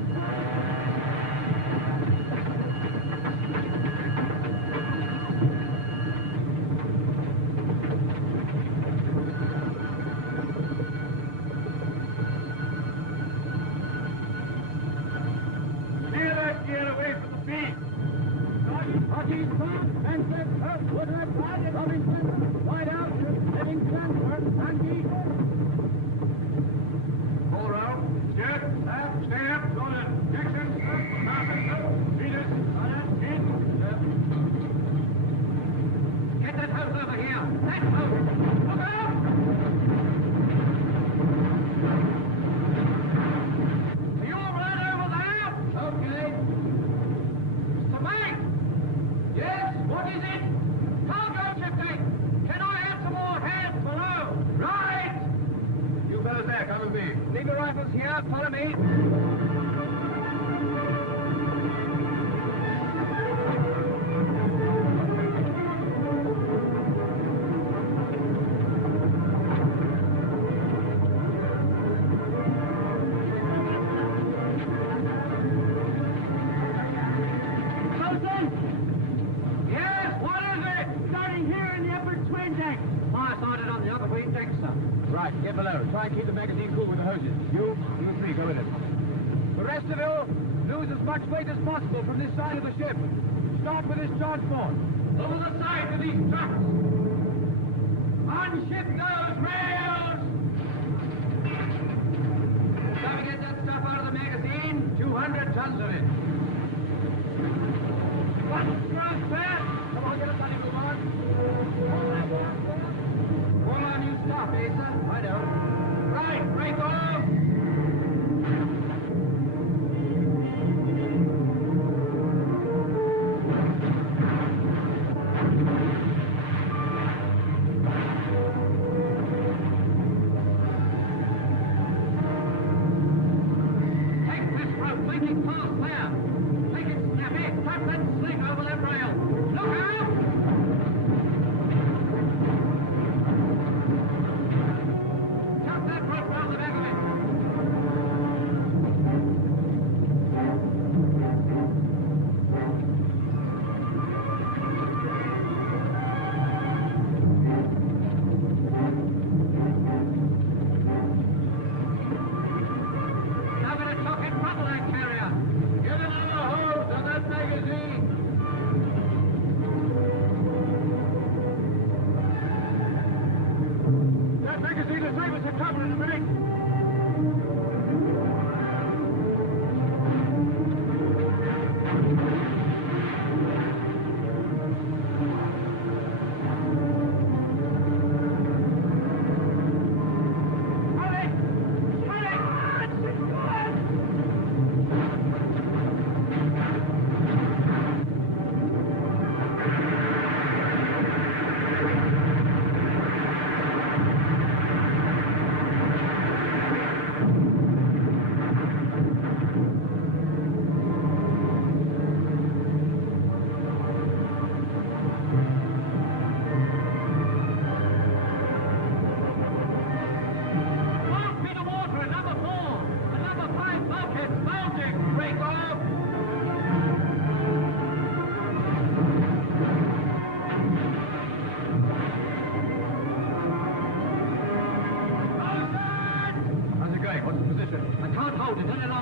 rifles here. Follow me. Right, get below. Try and keep the magazine cool with the hoses. You three, go with it. The rest of you, lose as much weight as possible from this side of the ship. Start with this transport. Over the side of these trucks. Unship those rails! Shall we get that stuff out of the magazine? 200 tons of it. One strong fast. Come on, get a bloody move on. Hold on, you stop, Asa. I know. Right, break off! Take this rope, make it fast clear. Make it snappy, tap that sling over that rail. Look out!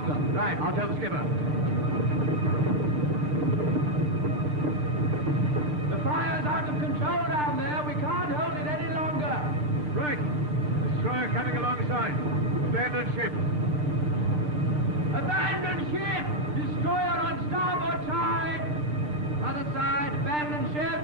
Right, I'll tell the skipper. The fire's out of control down there. We can't hold it any longer. Right. Destroyer coming alongside. Abandoned ship. Abandoned ship! Destroyer on starboard side! Other side, abandoned ship.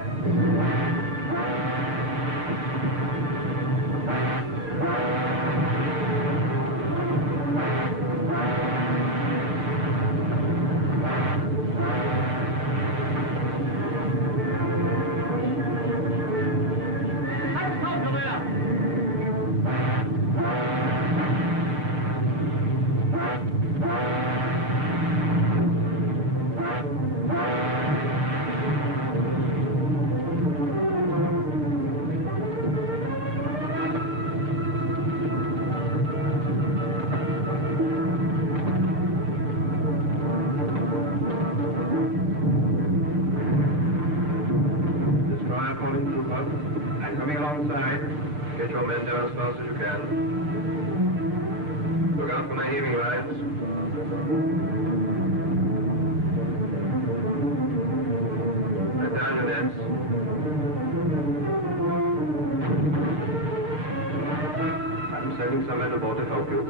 Get your men down as fast as you can. Look out for my heaving lines. Let down your nets. I'm sending some men aboard to help you.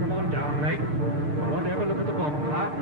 Come on down, mate. Don't ever look at the bomb clock.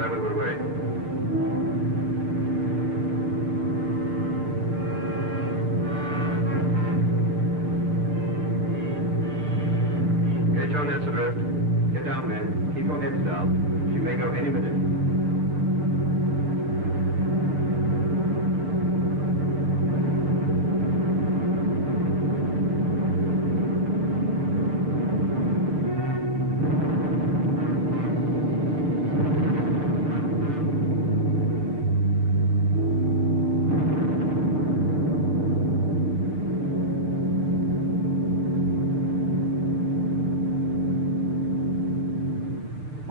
time we were away. Get your nets adrift. Get down, men. Keep your heads down. She may go any minute.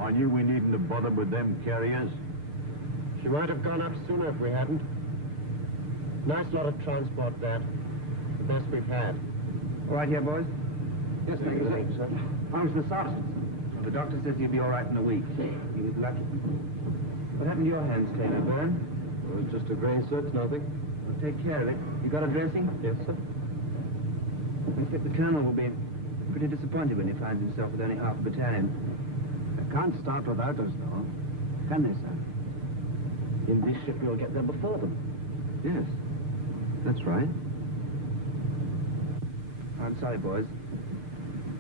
I knew we needn't have bothered with them carriers. She might have gone up sooner if we hadn't. Nice lot of transport, that. The best we've had. All right here, boys? Yes, thank you, sir. How's the sergeant? Well, the doctor says he'll be all right in a week. He was lucky. What happened to your hands, Taylor? Burn? Well, it's just a grain soot, nothing. Well, take care of it. You got a dressing? Yes, sir. I think the colonel will be pretty disappointed when he finds himself with only half a battalion. They can't start without us, though. Can they, sir? In this ship, we'll get there before them. Yes, that's right. I'm sorry, boys.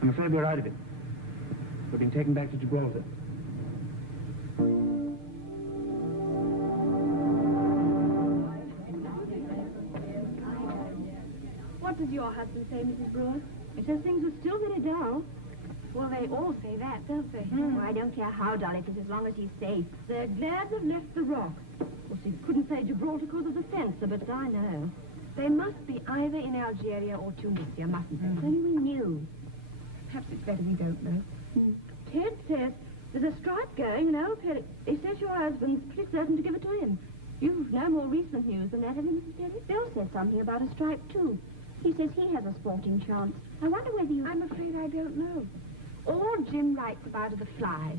I'm afraid we're out of it. We've been taken back to Gibraltar. What does your husband say, Mrs. Brewer? He says things are still very dull. Well, they all say that, don't they? Oh, I don't care how dull it is as long as he's safe. They're glad they've left the rock. Of course, he couldn't say Gibraltar because of the censor, but I know. They must be either in Algeria or Tunisia, mustn't they? If only we knew. Perhaps it's better we don't know. Ted says there's a strike going, he says your husband's pretty certain to give it to him. You've no more recent news than that, have you, Mrs. Terry? Bill says something about a strike, too. He says he has a sporting chance. I wonder whether you... I'm afraid I don't know. All Jim writes about are the flies.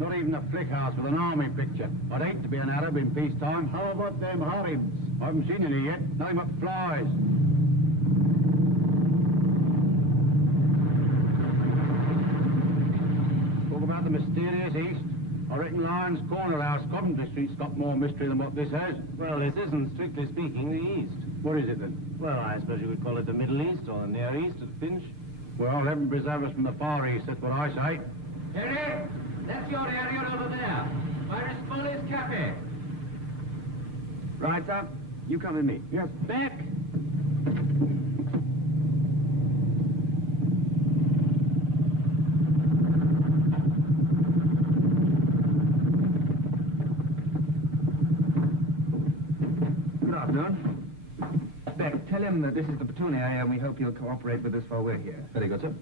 Not even a flick house with an army picture. I'd hate to be an Arab in peacetime. How about them harems? I haven't seen any yet. Nothing but flies. Talk about the mysterious East. I reckon Lyons Corner House, Coventry Street's got more mystery than what this has. Well, this isn't, strictly speaking, the East. What is it then? Well, I suppose you would call it the Middle East or the Near East at a pinch. Well, heaven preserve us from the Far East, that's what I say. Terry, that's your area over there. Irish Police Cafe. Right, sir. You come with me. Yes. Back. Good afternoon. Beck, tell him that this is the platoon area and we hope he'll cooperate with us while we're here. Very good, sir.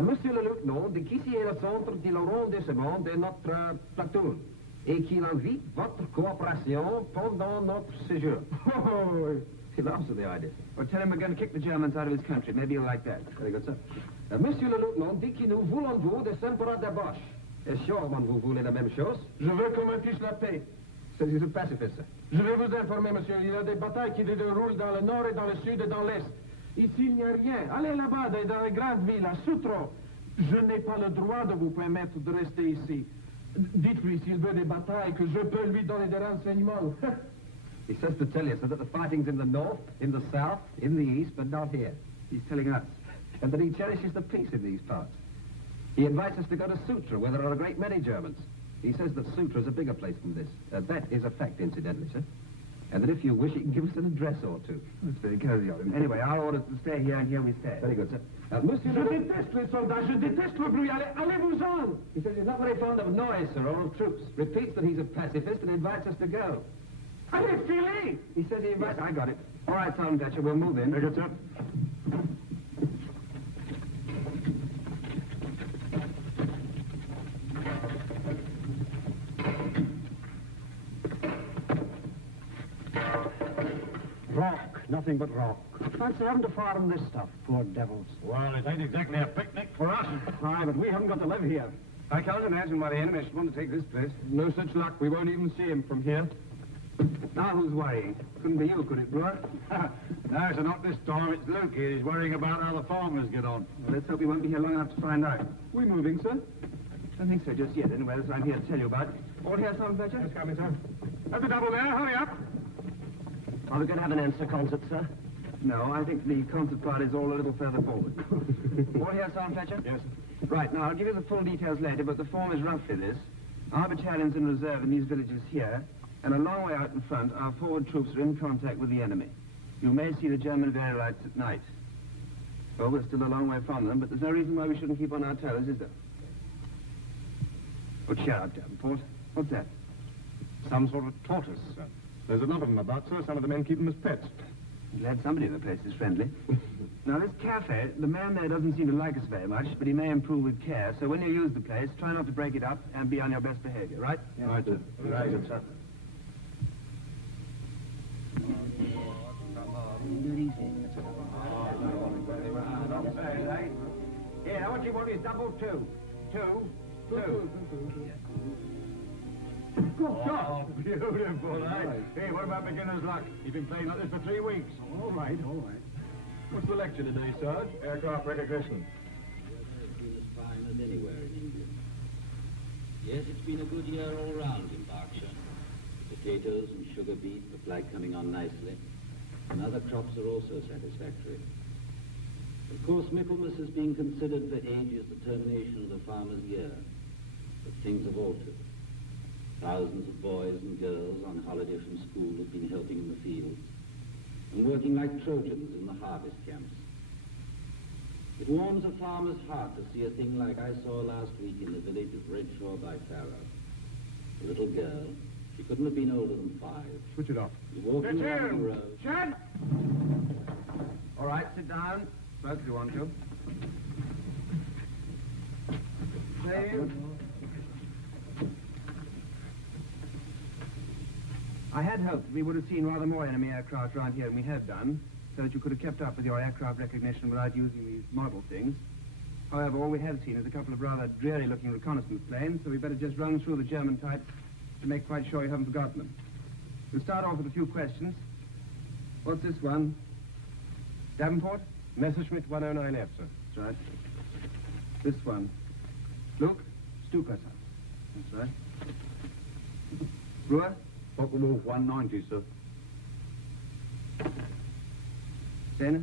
Monsieur le lieutenant, de qu'ici est le centre de l'arrondissement de notre platoon et qu'il envie votre coopération pendant notre séjour. Oh, he laughs at the idea. Well, tell him we're going to kick the Germans out of his country. Maybe he'll like that. Very good, sir. Monsieur le lieutenant dit que nous voulons vous des empereurs de Bosch. Et sûrement vous voulez la même chose. Je veux qu'on me fiche la paix. C'est un pacifiste, sir. Je vais vous informer, monsieur. Il y a des batailles qui se déroulent dans le nord et dans le sud et dans l'est. Ici, il n'y a rien. Allez là-bas, dans les grandes villes, à Soutro. Je n'ai pas le droit de vous permettre de rester ici. Dites-lui, s'il veut des batailles, que je peux lui donner des renseignements. He says to tell you, sir, that the fighting's in the north, in the south, in the east, but not here. He's telling us. And that he cherishes the peace in these parts. He invites us to go to Sutra, where there are a great many Germans. He says that Sutra's a bigger place than this. That is a fact, incidentally, sir. And that if you wish, he can give us an address or two. That's very cozy of him. Anyway, our orders to stay here, and here we stay. Very good, sir. Je déteste les soldats, je déteste le bruit. Allez-vous-en! He says he's not very fond of noise, sir, or of troops. Repeats that he's a pacifist and invites us to go. Allez, filez! He says he invites... Yes, I got it. All right, Sergeant Fletcher, we'll move in. Very good, sir. Rock, nothing but rock. Fancy having to farm this stuff, poor devils. Well, it ain't exactly a picnic for us. Aye, but we haven't got to live here. I can't imagine why the enemy should want to take this place. No such luck. We won't even see him from here. Now who's worrying? Couldn't be you, could it, Brewer? No, sir, not this time. It's Luke here. He's worrying about how the farmers get on. Well, let's hope he won't be here long enough to find out. We moving, sir? Don't think so just yet. Anyway, that's what I'm here to tell you about. All here, Sergeant Fletcher? Yes, coming, sir. Have the double there. Hurry up. Are we going to have an answer concert, sir? No, I think the concert part is all a little further forward. All here, Sergeant Fletcher? Yes, sir. Right, now, I'll give you the full details later, but the form is roughly this. Our battalion's in reserve in these villages here, and a long way out in front, our forward troops are in contact with the enemy. You may see the German Wehrlights at night. Well, we're still a long way from them, but there's no reason why we shouldn't keep on our toes, is there? But shut up, Davenport. What's that? Some sort of tortoise, sir. There's a lot of them about, sir. Some of the men keep them as pets. Glad somebody in the place is friendly. Now, this cafe, the man there doesn't seem to like us very much, but he may improve with care. So when you use the place, try not to break it up and be on your best behavior, right? Yeah. Right, sir. Right, sir. Here, now what you want is double two. Two. Oh, beautiful, eh? Hey, what about beginner's luck? You've been playing like this for 3 weeks. All right. What's the lecture today, Sarge? Aircraft recognition. Weather has been as fine as anywhere in England. Yes, it's been a good year all round in Berkshire. Potatoes and sugar beet, the flag coming on nicely, and other crops are also satisfactory. Of course, Michaelmas has been considered for ages the termination of the farmer's year, but things have altered. Thousands of boys and girls on holiday from school have been helping in the fields and working like Trojans in the harvest camps. It warms a farmer's heart to see a thing like I saw last week in the village of Redshaw by Farrow. A little girl, she couldn't have been older than 5. Switch it off. Was walking along the road. Chad! All right, sit down. Smoke if you want to. Save. I had hoped we would have seen rather more enemy aircraft around here than we have done, so that you could have kept up with your aircraft recognition without using these model things. However, all we have seen is a couple of rather dreary-looking reconnaissance planes, so we better just run through the German types to make quite sure you haven't forgotten them. We'll start off with a few questions. What's this one? Davenport? Messerschmitt 109F, sir. That's right. This one. Luke? Stuka, sir. That's right. Brewer? Focke-Wulf 190, sir. Dana?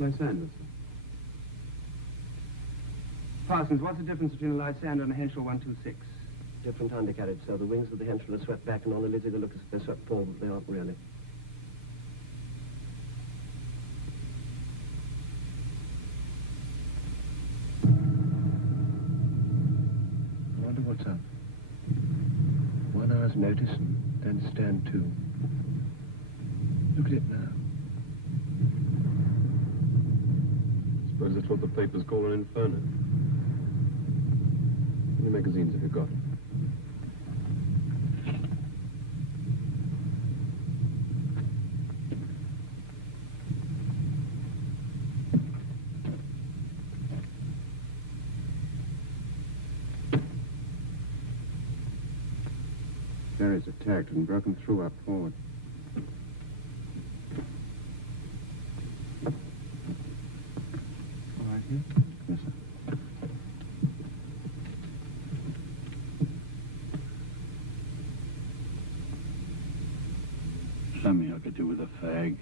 Lysander, sir. Parsons, what's the difference between a Lysander and a Henschel 126? Different undercarriage, sir. The wings of the Henschel are swept back, and on the Lizzie they look as if they're swept forward, but they aren't really. I wonder what's up. 1 hour's notice and then stand to. Look at it now. Suppose that's what the papers call an inferno. How many magazines have you got? There is attacked and broken through up forward. All right, here? Yes, sir. Something I could do with a fag.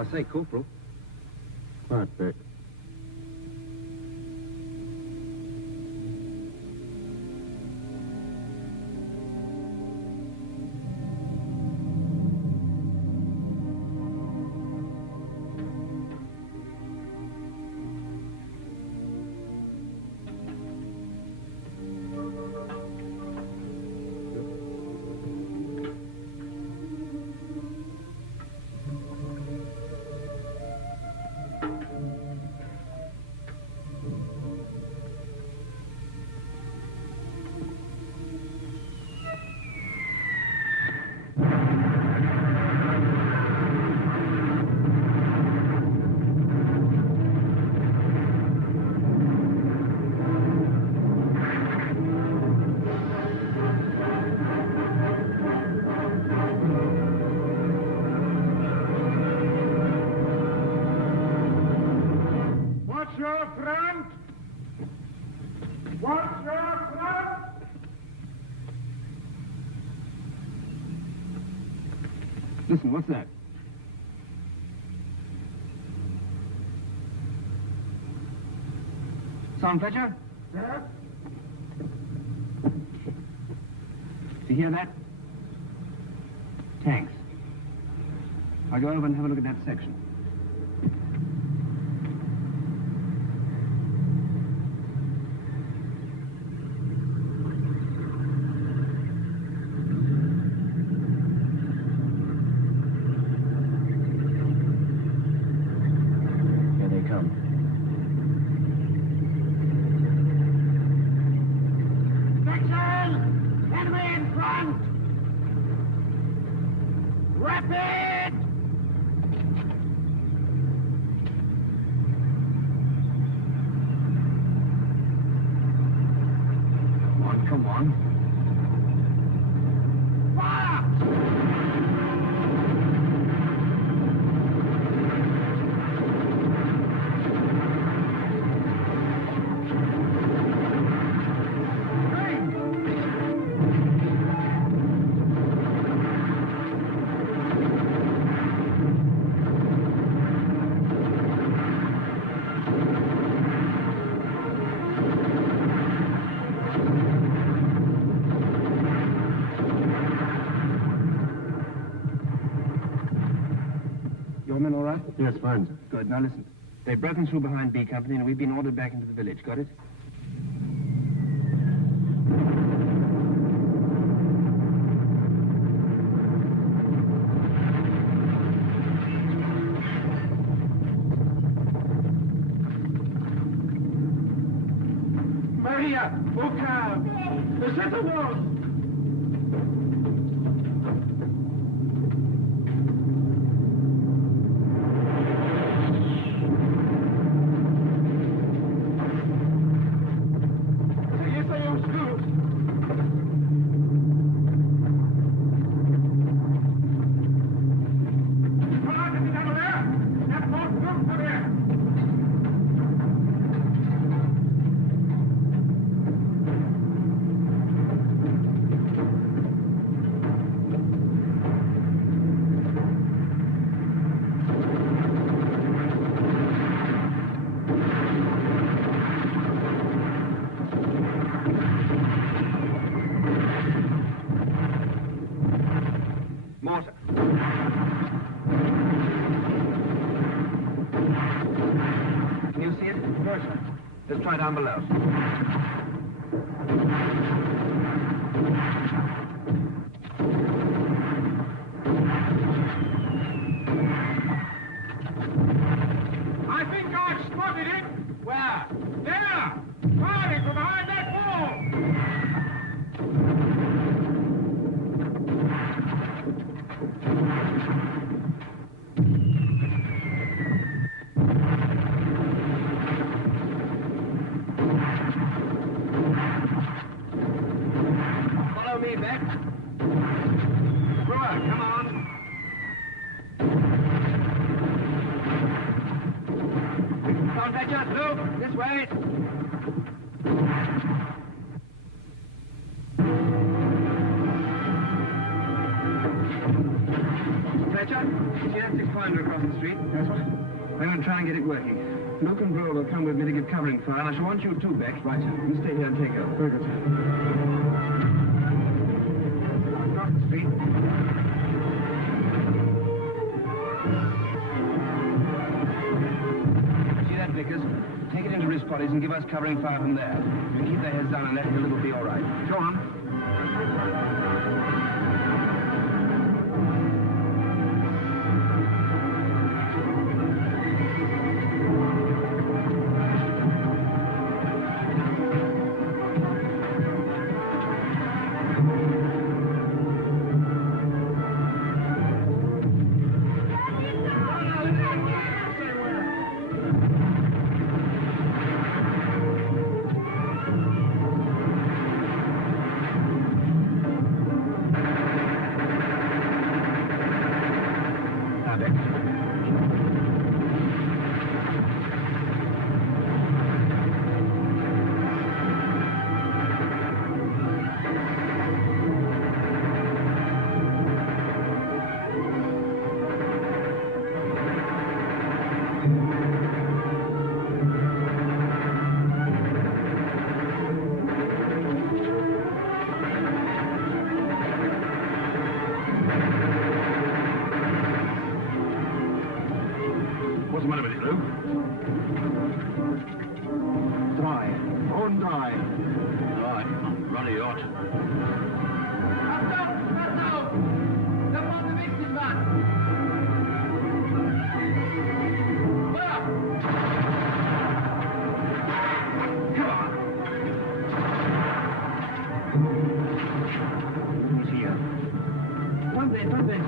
I say, Corporal. Quiet, Beck. What's your front? What's your front? Listen, what's that? Sergeant Fletcher? Sir? Do you hear that? Tanks. I'll go over and have a look at that section. Here they come. Section! Enemy in front! Rapid! Come on. Your men all right? Yes, fine, sir. Good. Now listen. They've broken through behind B Company and we've been ordered back into the village. Got it? Maria! Au calme! The center wall! Mortar. Can you see it? Yes, sir. Let's try down below. I think I've spotted it. Where? There! Firing from behind that wall! Follow me, Beck. Brewer, come on. Fletcher, through. This way. Richard, see that 6-pointer across the street? That's what? I'm going to try and get it working. Luke and Broad will come with me to give covering fire, and I shall want you too, Beck. Right, sir. You stay here and take over. Very good, sir. Across the street. See that, Vickers? Take it into wrist bodies and give us covering fire from there. You keep their heads down and let it go, it'll be all right. Go on. What's the matter with it, Luke? Dry. Bone dry. Right, I'm ruddy hot. Who's here? Pump it, pump it.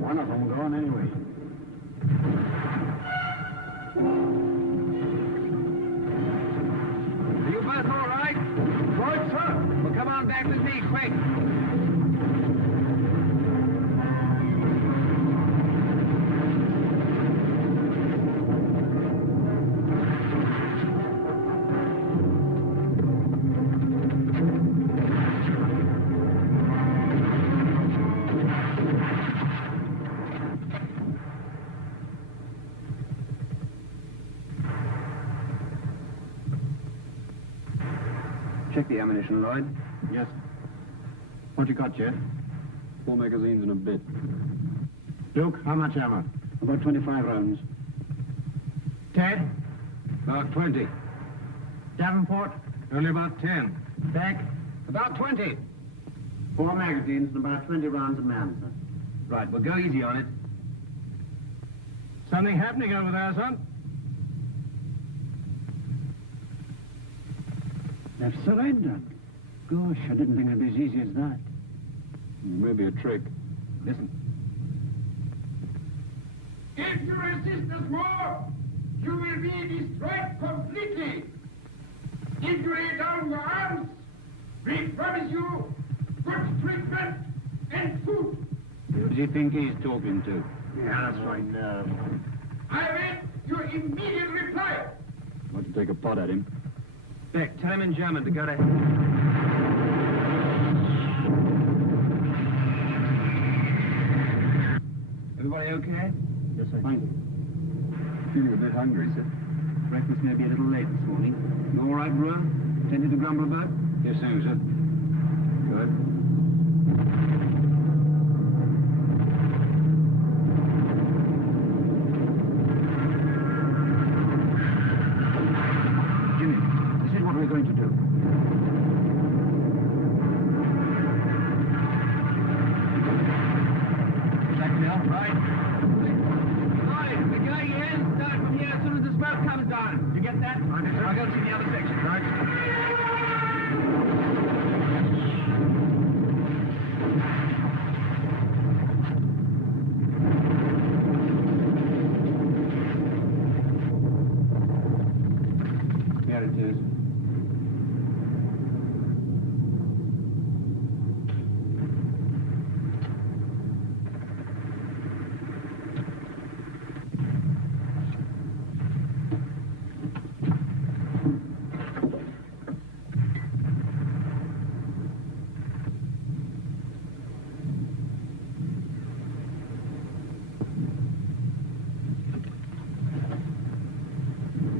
One of them gone anyway. Are you both all right? Right, sir. Well, come on back with me, quick. Check the ammunition, Lloyd. Yes. What you got, Jeff? 4 magazines and a bit. Luke, how much ammo? About 25 rounds. Ted? About 20. Davenport? Only about 10. Beck? About 20. 4 magazines and about 20 rounds a man, sir. Right, well, go easy on it. Something happening over there, son? They've surrendered. Gosh, I didn't think it'd be as easy as that. Maybe a trick. Listen. If you resist us more, you will be destroyed completely. If you lay down your arms, we promise you good treatment and food. Who does he think he's talking to? Yeah, that's right. No. I wait your immediate reply. Want to take a pot at him? Beck, tell him in German to go to... Everybody okay? Yes, sir. Fine. Feeling a bit hungry, sir. Breakfast may be a little late this morning. You all right, Brewer? Plenty to grumble about? Yes, sir. Good. Jimmy, this is what we're going to do. Exactly all right. Right, we're going in. Start from here as soon as the smoke comes down. You get that? I'll go to the other section. Right. There it is.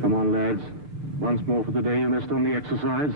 Come on, lads. Once more for the day you missed on the exercise.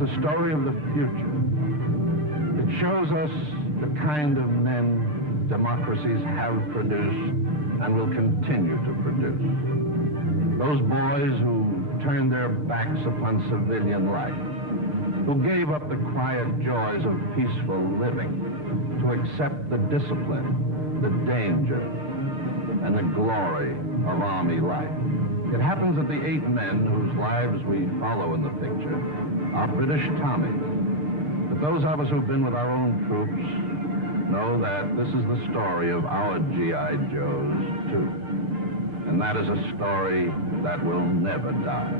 It's a story of the future. It shows us the kind of men democracies have produced and will continue to produce. Those boys who turned their backs upon civilian life, who gave up the quiet joys of peaceful living to accept the discipline, the danger, and the glory of army life. It happens that the 8 men whose lives we follow in the picture are British Tommies. But those of us who've been with our own troops know that this is the story of our G.I. Joes, too. And that is a story that will never die.